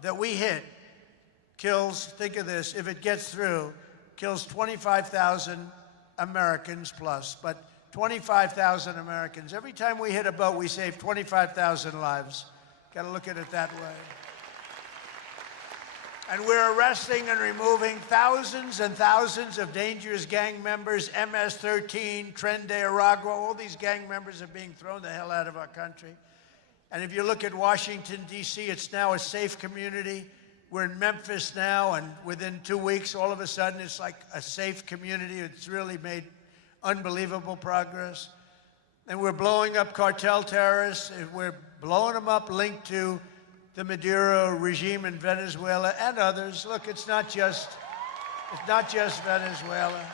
that we hit kills, think of this, if it gets through, kills 25,000 Americans plus, but 25,000 Americans. Every time we hit a boat, we save 25,000 lives. Got to look at it that way. And we're arresting and removing thousands and thousands of dangerous gang members, MS-13, Tren de Aragua, all these gang members are being thrown the hell out of our country. And if you look at Washington, D.C., it's now a safe community. We're in Memphis now, and within 2 weeks, all of a sudden, it's like a safe community. It's really made unbelievable progress. And we're blowing up cartel terrorists. We're blowing them up linked to the Maduro regime in Venezuela and others. Look, it's not just Venezuela.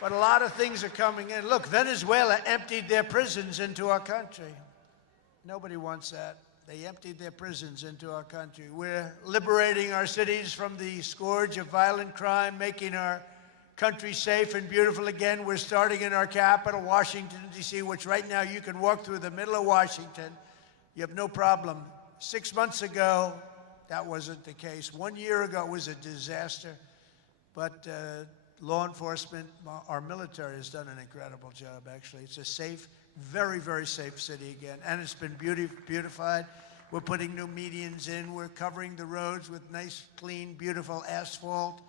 But a lot of things are coming in. Look, Venezuela emptied their prisons into our country. Nobody wants that. They emptied their prisons into our country. We're liberating our cities from the scourge of violent crime, making our country safe and beautiful again. We're starting in our capital, Washington, D.C., which right now you can walk through the middle of Washington. You have no problem. 6 months ago, that wasn't the case. 1 year ago, it was a disaster. But law enforcement, our military has done an incredible job, actually. It's a safe, very, very safe city again. And it's been beautified. We're putting new medians in. We're covering the roads with nice, clean, beautiful asphalt.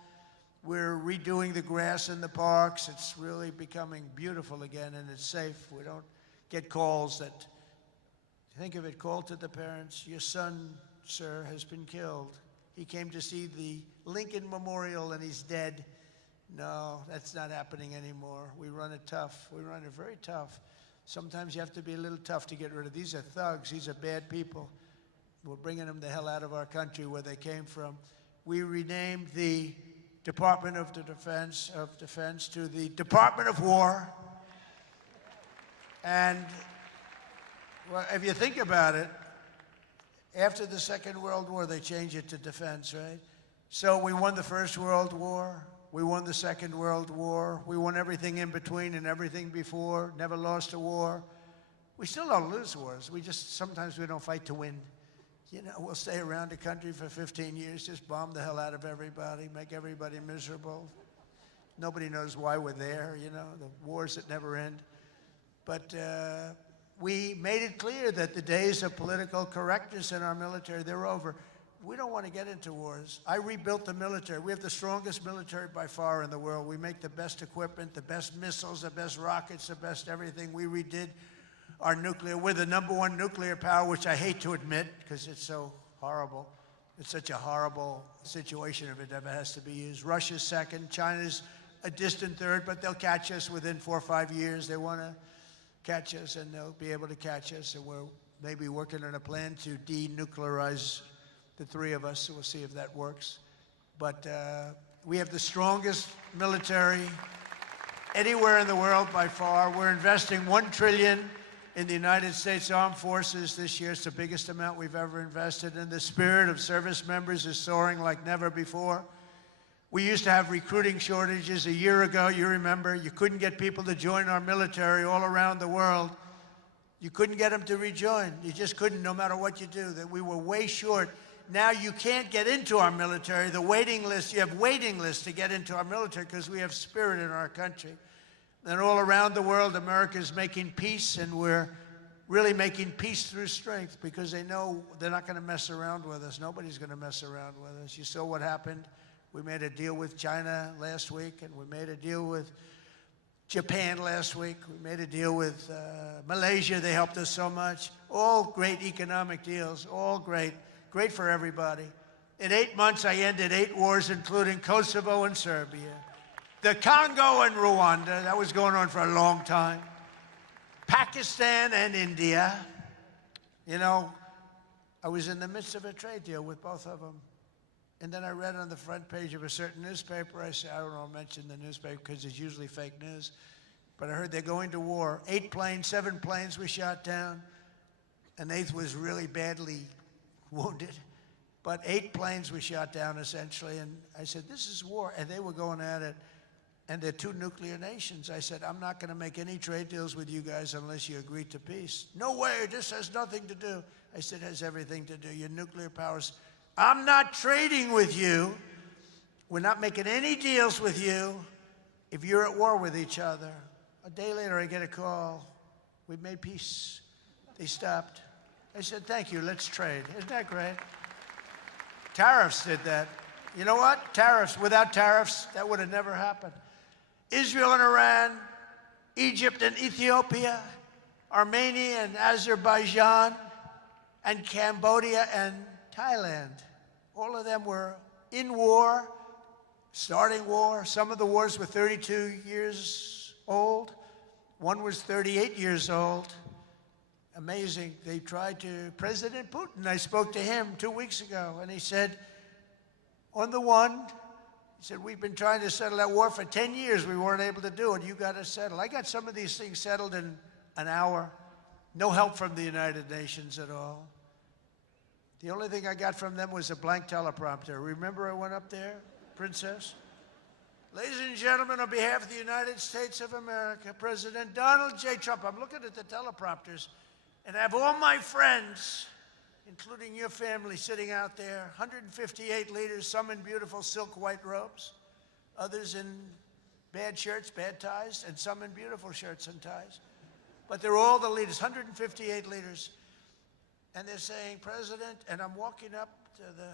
We're redoing the grass in the parks. It's really becoming beautiful again, and it's safe. We don't get calls that, think of it, call to the parents, your son, sir, has been killed. He came to see the Lincoln Memorial, and he's dead. No, that's not happening anymore. We run it tough. We run it very tough. Sometimes you have to be a little tough to get rid of. These are thugs. These are bad people. We're bringing them the hell out of our country where they came from. We renamed the Department of Defense to the Department of War. And well, if you think about it, after the Second World War, they changed it to defense, right? So we won the First World War. We won the Second World War. We won everything in between and everything before. Never lost a war. We still don't lose wars. Sometimes we don't fight to win. You know, we'll stay around the country for 15 years, just bomb the hell out of everybody, make everybody miserable. Nobody knows why we're there, you know, the wars that never end. But we made it clear that the days of political correctness in our military, they're over. We don't want to get into wars. I rebuilt the military. We have the strongest military by far in the world. We make the best equipment, the best missiles, the best rockets, the best everything. We redid our nuclear. We're the #1 nuclear power, which I hate to admit because it's so horrible. It's such a horrible situation if it ever has to be used. Russia's second. China's a distant third, but they'll catch us within 4 or 5 years. They want to catch us, and they'll be able to catch us. And we're maybe working on a plan to denuclearize the three of us, so we'll see if that works. But we have the strongest military anywhere in the world by far. We're investing $1 trillion in the United States Armed Forces this year. It's the biggest amount we've ever invested, and the spirit of service members is soaring like never before. We used to have recruiting shortages a year ago. You remember, you couldn't get people to join our military all around the world. You couldn't get them to rejoin. You just couldn't, no matter what you do. That we were way short. Now you can't get into our military. The waiting list, you have waiting lists to get into our military because we have spirit in our country. And all around the world, America is making peace, and we're really making peace through strength because they know they're not going to mess around with us. Nobody's going to mess around with us. You saw what happened. We made a deal with China last week, and we made a deal with Japan last week. We made a deal with Malaysia. They helped us so much. All great economic deals, all great. Great for everybody. In 8 months, I ended 8 wars, including Kosovo and Serbia. The Congo and Rwanda, that was going on for a long time. Pakistan and India. You know, I was in the midst of a trade deal with both of them. And then I read on the front page of a certain newspaper, I said, I don't know, mention the newspaper because it's usually fake news. But I heard they're going to war. 7 planes were shot down. An 8th was really badly wounded. But 8 planes were shot down, essentially. And I said, this is war. And they were going at it. And they're 2 nuclear nations. I said, I'm not going to make any trade deals with you guys unless you agree to peace. No way, this has nothing to do. I said, it has everything to do. Your nuclear powers. I'm not trading with you. We're not making any deals with you if you're at war with each other. A day later, I get a call. We've made peace. They stopped. I said, thank you, let's trade. Isn't that great? Tariffs did that. You know what? Tariffs. Without tariffs, that would have never happened. Israel and Iran, Egypt and Ethiopia, Armenia and Azerbaijan, and Cambodia and Thailand. All of them were in war, starting war. Some of the wars were 32 years old. One was 38 years old. Amazing. They tried to, President Putin, I spoke to him 2 weeks ago, and he said, on the one, He said, we've been trying to settle that war for 10 years. We weren't able to do it. You got to settle. I got some of these things settled in an hour. No help from the United Nations at all. The only thing I got from them was a blank teleprompter. Remember I went up there, Princess? Ladies and gentlemen, on behalf of the United States of America, President Donald J. Trump. I'm looking at the teleprompters, and I have all my friends, including your family, sitting out there, 158 leaders, some in beautiful silk white robes, others in bad shirts, bad ties, and some in beautiful shirts and ties. But they're all the leaders, 158 leaders. And they're saying, President, and I'm walking up to the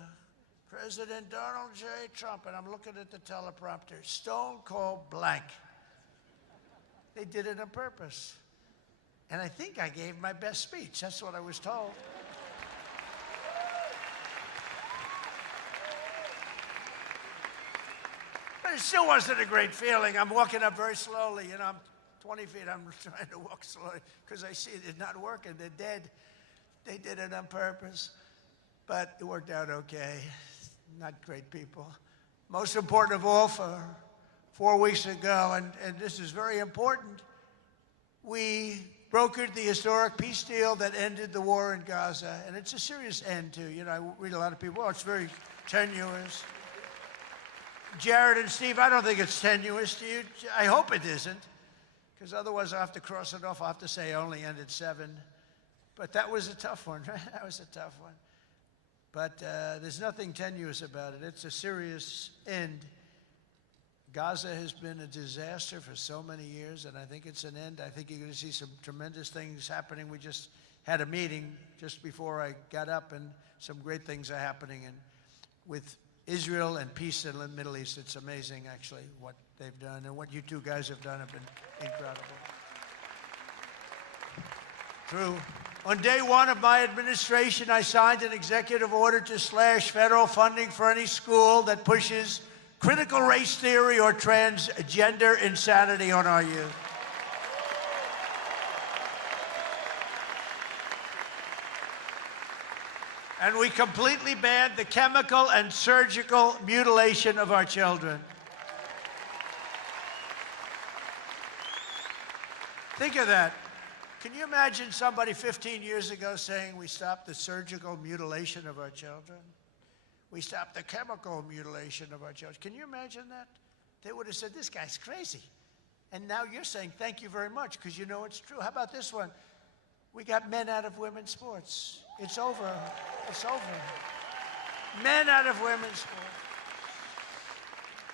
President Donald J. Trump, and I'm looking at the teleprompter, stone cold blank. They did it on purpose. And I think I gave my best speech. That's what I was told. But it still wasn't a great feeling. I'm walking up very slowly, you know, I'm 20 feet. I'm trying to walk slowly because I see it's not working. They're dead. They did it on purpose, but it worked out okay. Not great people. Most important of all, for 4 weeks ago, and this is very important, we brokered the historic peace deal that ended the war in Gaza, and it's a serious end, too. You know, I read a lot of people, oh, it's very tenuous. Jared and Steve, I don't think it's tenuous. Do you? I hope it isn't, because otherwise I'll have to cross it off. I'll have to say only ended 7. But that was a tough one, right? That was a tough one. But there's nothing tenuous about it. It's a serious end. Gaza has been a disaster for so many years, and I think it's an end. I think you're going to see some tremendous things happening. We just had a meeting just before I got up, and some great things are happening. And with Israel and peace in the Middle East, it's amazing, actually, what they've done. And what you two guys have done have been incredible. True. On day 1 of my administration, I signed an executive order to slash federal funding for any school that pushes critical race theory or transgender insanity on our youth. And we completely banned the chemical and surgical mutilation of our children. Think of that. Can you imagine somebody 15 years ago saying we stopped the surgical mutilation of our children? We stopped the chemical mutilation of our children. Can you imagine that? They would have said, this guy's crazy. And now you're saying, thank you very much, because you know it's true. How about this one? We got men out of women's sports. It's over. It's over. Men out of women's sports.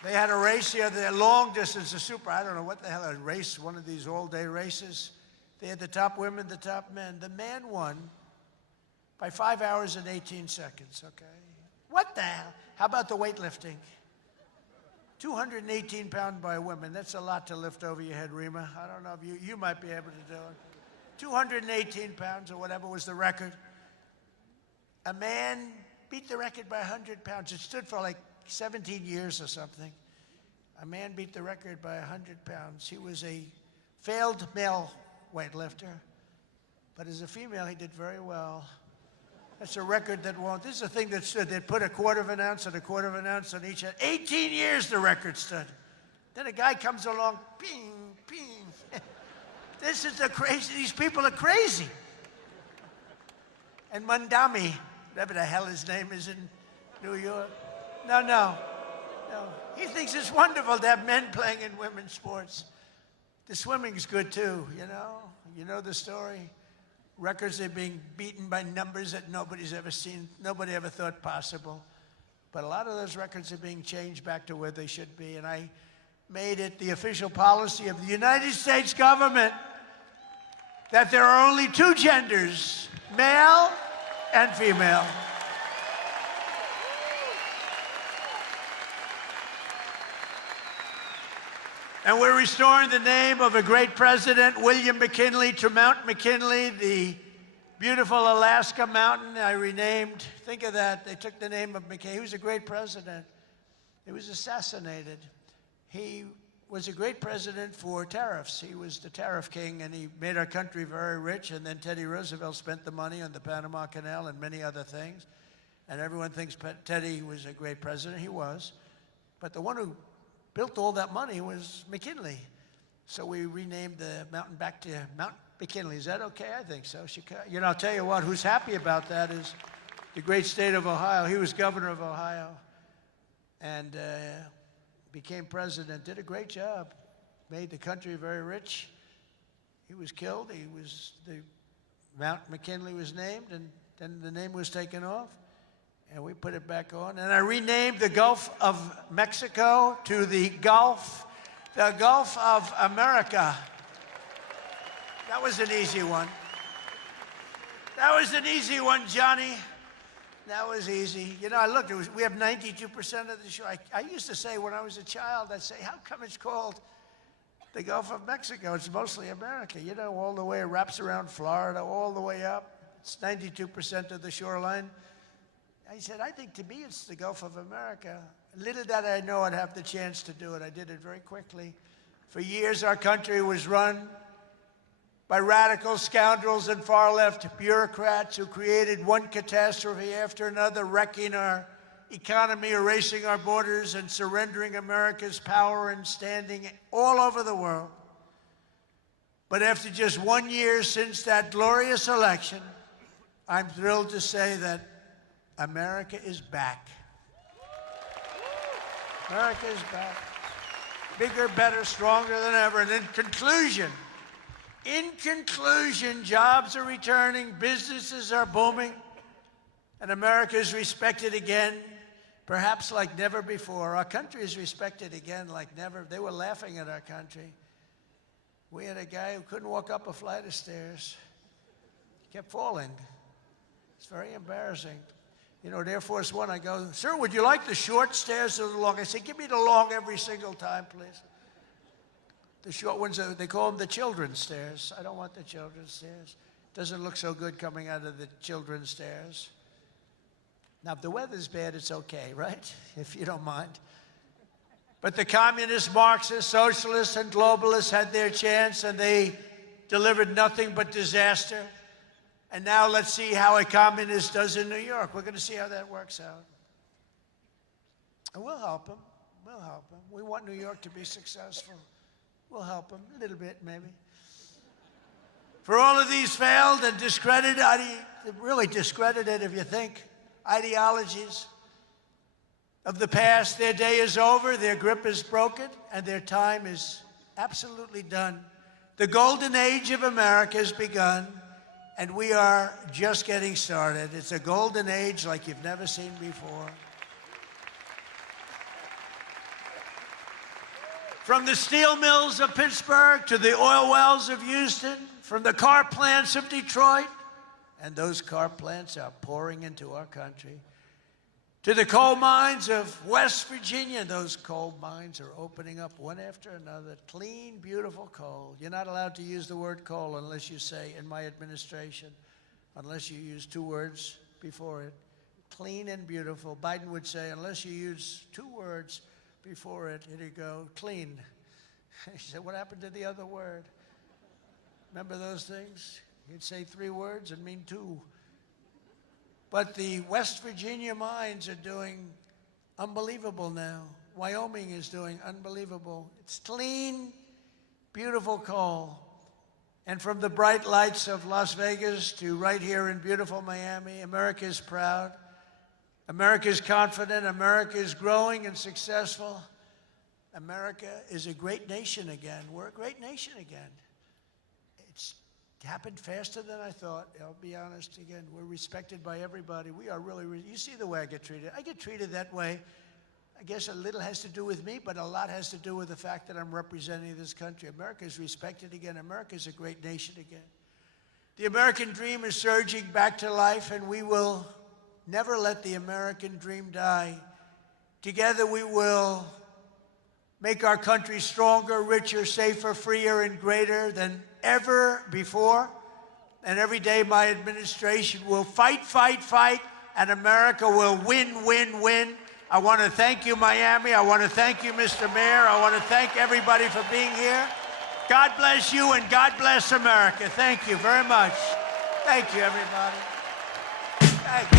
They had a race here, the long distance, I don't know what the hell, a race, one of these all-day races. They had the top women, the top men. The man won by 5 hours and 18 seconds, okay? What the hell? How about the weightlifting? 218 pounds by women. That's a lot to lift over your head, Rima. I don't know if you might be able to do it. 218 pounds or whatever was the record. A man beat the record by 100 pounds. It stood for like 17 years or something. A man beat the record by 100 pounds. He was a failed male weightlifter, but as a female, he did very well. That's a record that won't. This is a thing that stood. They'd put a quarter of an ounce and a quarter of an ounce on each head. 18 years the record stood. Then a guy comes along, ping, ping. This is these people are crazy. And Mandami, whatever the hell his name is in New York. No. He thinks it's wonderful to have men playing in women's sports. The swimming's good too, you know? You know the story? Records are being beaten by numbers that nobody's ever seen, nobody ever thought possible. But a lot of those records are being changed back to where they should be, and I made it the official policy of the United States government that there are only 2 genders, male and female. And we're restoring the name of a great president, William McKinley, to Mount McKinley, the beautiful Alaska mountain I renamed. Think of that. They took the name of McKinley. He was a great president. He was assassinated. He was a great president for tariffs. He was the tariff king, and he made our country very rich. And then Teddy Roosevelt spent the money on the Panama Canal and many other things. And everyone thinks Teddy was a great president. He was. But the one who built all that money was McKinley. So we renamed the mountain back to Mount McKinley. Is that okay? I think so. You know, I'll tell you what, who's happy about that is the great state of Ohio. He was governor of Ohio and became president, did a great job, made the country very rich. He was killed. Mount McKinley was named, and then the name was taken off, and we put it back on. And I renamed the Gulf of Mexico to the Gulf of America. That was an easy one. That was an easy one, Johnny. That was easy. You know, I looked, we have 92% of the shore. I used to say when I was a child, I'd say, how come it's called the Gulf of Mexico? It's mostly America. You know, all the way, it wraps around Florida, all the way up. It's 92% of the shoreline. I said, I think to me it's the Gulf of America. Little did I know I'd have the chance to do it. I did it very quickly. For years, our country was run by radical scoundrels and far-left bureaucrats who created one catastrophe after another, wrecking our economy, erasing our borders, and surrendering America's power and standing all over the world. But after just 1 year since that glorious election, I'm thrilled to say that America is back. America is back. Bigger, better, stronger than ever. And in conclusion, jobs are returning, businesses are booming, and America is respected again, perhaps like never before. Our country is respected again like never. They were laughing at our country. We had a guy who couldn't walk up a flight of stairs. He kept falling. It's very embarrassing. You know, at Air Force One, I go, sir, would you like the short stairs or the long? I say, give me the long every single time, please. The short ones, they call them the children's stairs. I don't want the children's stairs. Doesn't look so good coming out of the children's stairs. Now, if the weather's bad, it's okay, right? If you don't mind. But the communists, Marxists, socialists, and globalists had their chance, and they delivered nothing but disaster. And now let's see how a communist does in New York. We're going to see how that works out. And we'll help them. We'll help them. We want New York to be successful. We'll help them a little bit, maybe. For all of these failed and discredited, really discredited if you think, ideologies of the past, their day is over, their grip is broken, and their time is absolutely done. The golden age of America has begun, and we are just getting started. It's a golden age like you've never seen before. From the steel mills of Pittsburgh to the oil wells of Houston, from the car plants of Detroit, and those car plants are pouring into our country, to the coal mines of West Virginia, those coal mines are opening up one after another. Clean, beautiful coal. You're not allowed to use the word coal unless you say, in my administration, unless you use 2 words before it. Clean and beautiful. Biden would say, unless you use 2 words before it, here you go, clean. He said, what happened to the other word? Remember those things? He'd say 3 words and mean 2. But the West Virginia mines are doing unbelievable now. Wyoming is doing unbelievable. It's clean, beautiful coal. And from the bright lights of Las Vegas to right here in beautiful Miami, America is proud. America is confident. America is growing and successful. America is a great nation again. We're a great nation again. It's happened faster than I thought. I'll be honest again. We're respected by everybody. We are really, you see the way I get treated. I get treated that way. I guess a little has to do with me, but a lot has to do with the fact that I'm representing this country. America is respected again. America is a great nation again. The American dream is surging back to life, and we will never let the American dream die. Together we will make our country stronger, richer, safer, freer, and greater than ever before. And every day my administration will fight, fight, fight, and America will win, win, win. I want to thank you, Miami. I want to thank you, Mr. Mayor. I want to thank everybody for being here. God bless you, and God bless America. Thank you very much. Thank you, everybody. Thank you.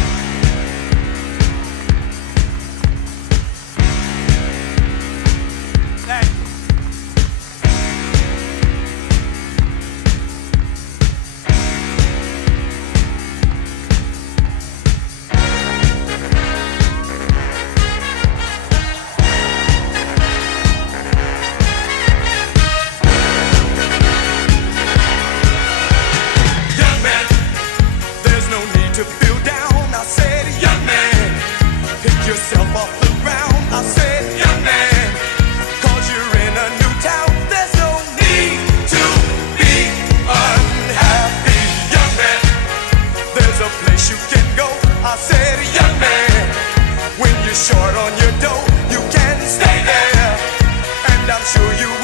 and I'm sure you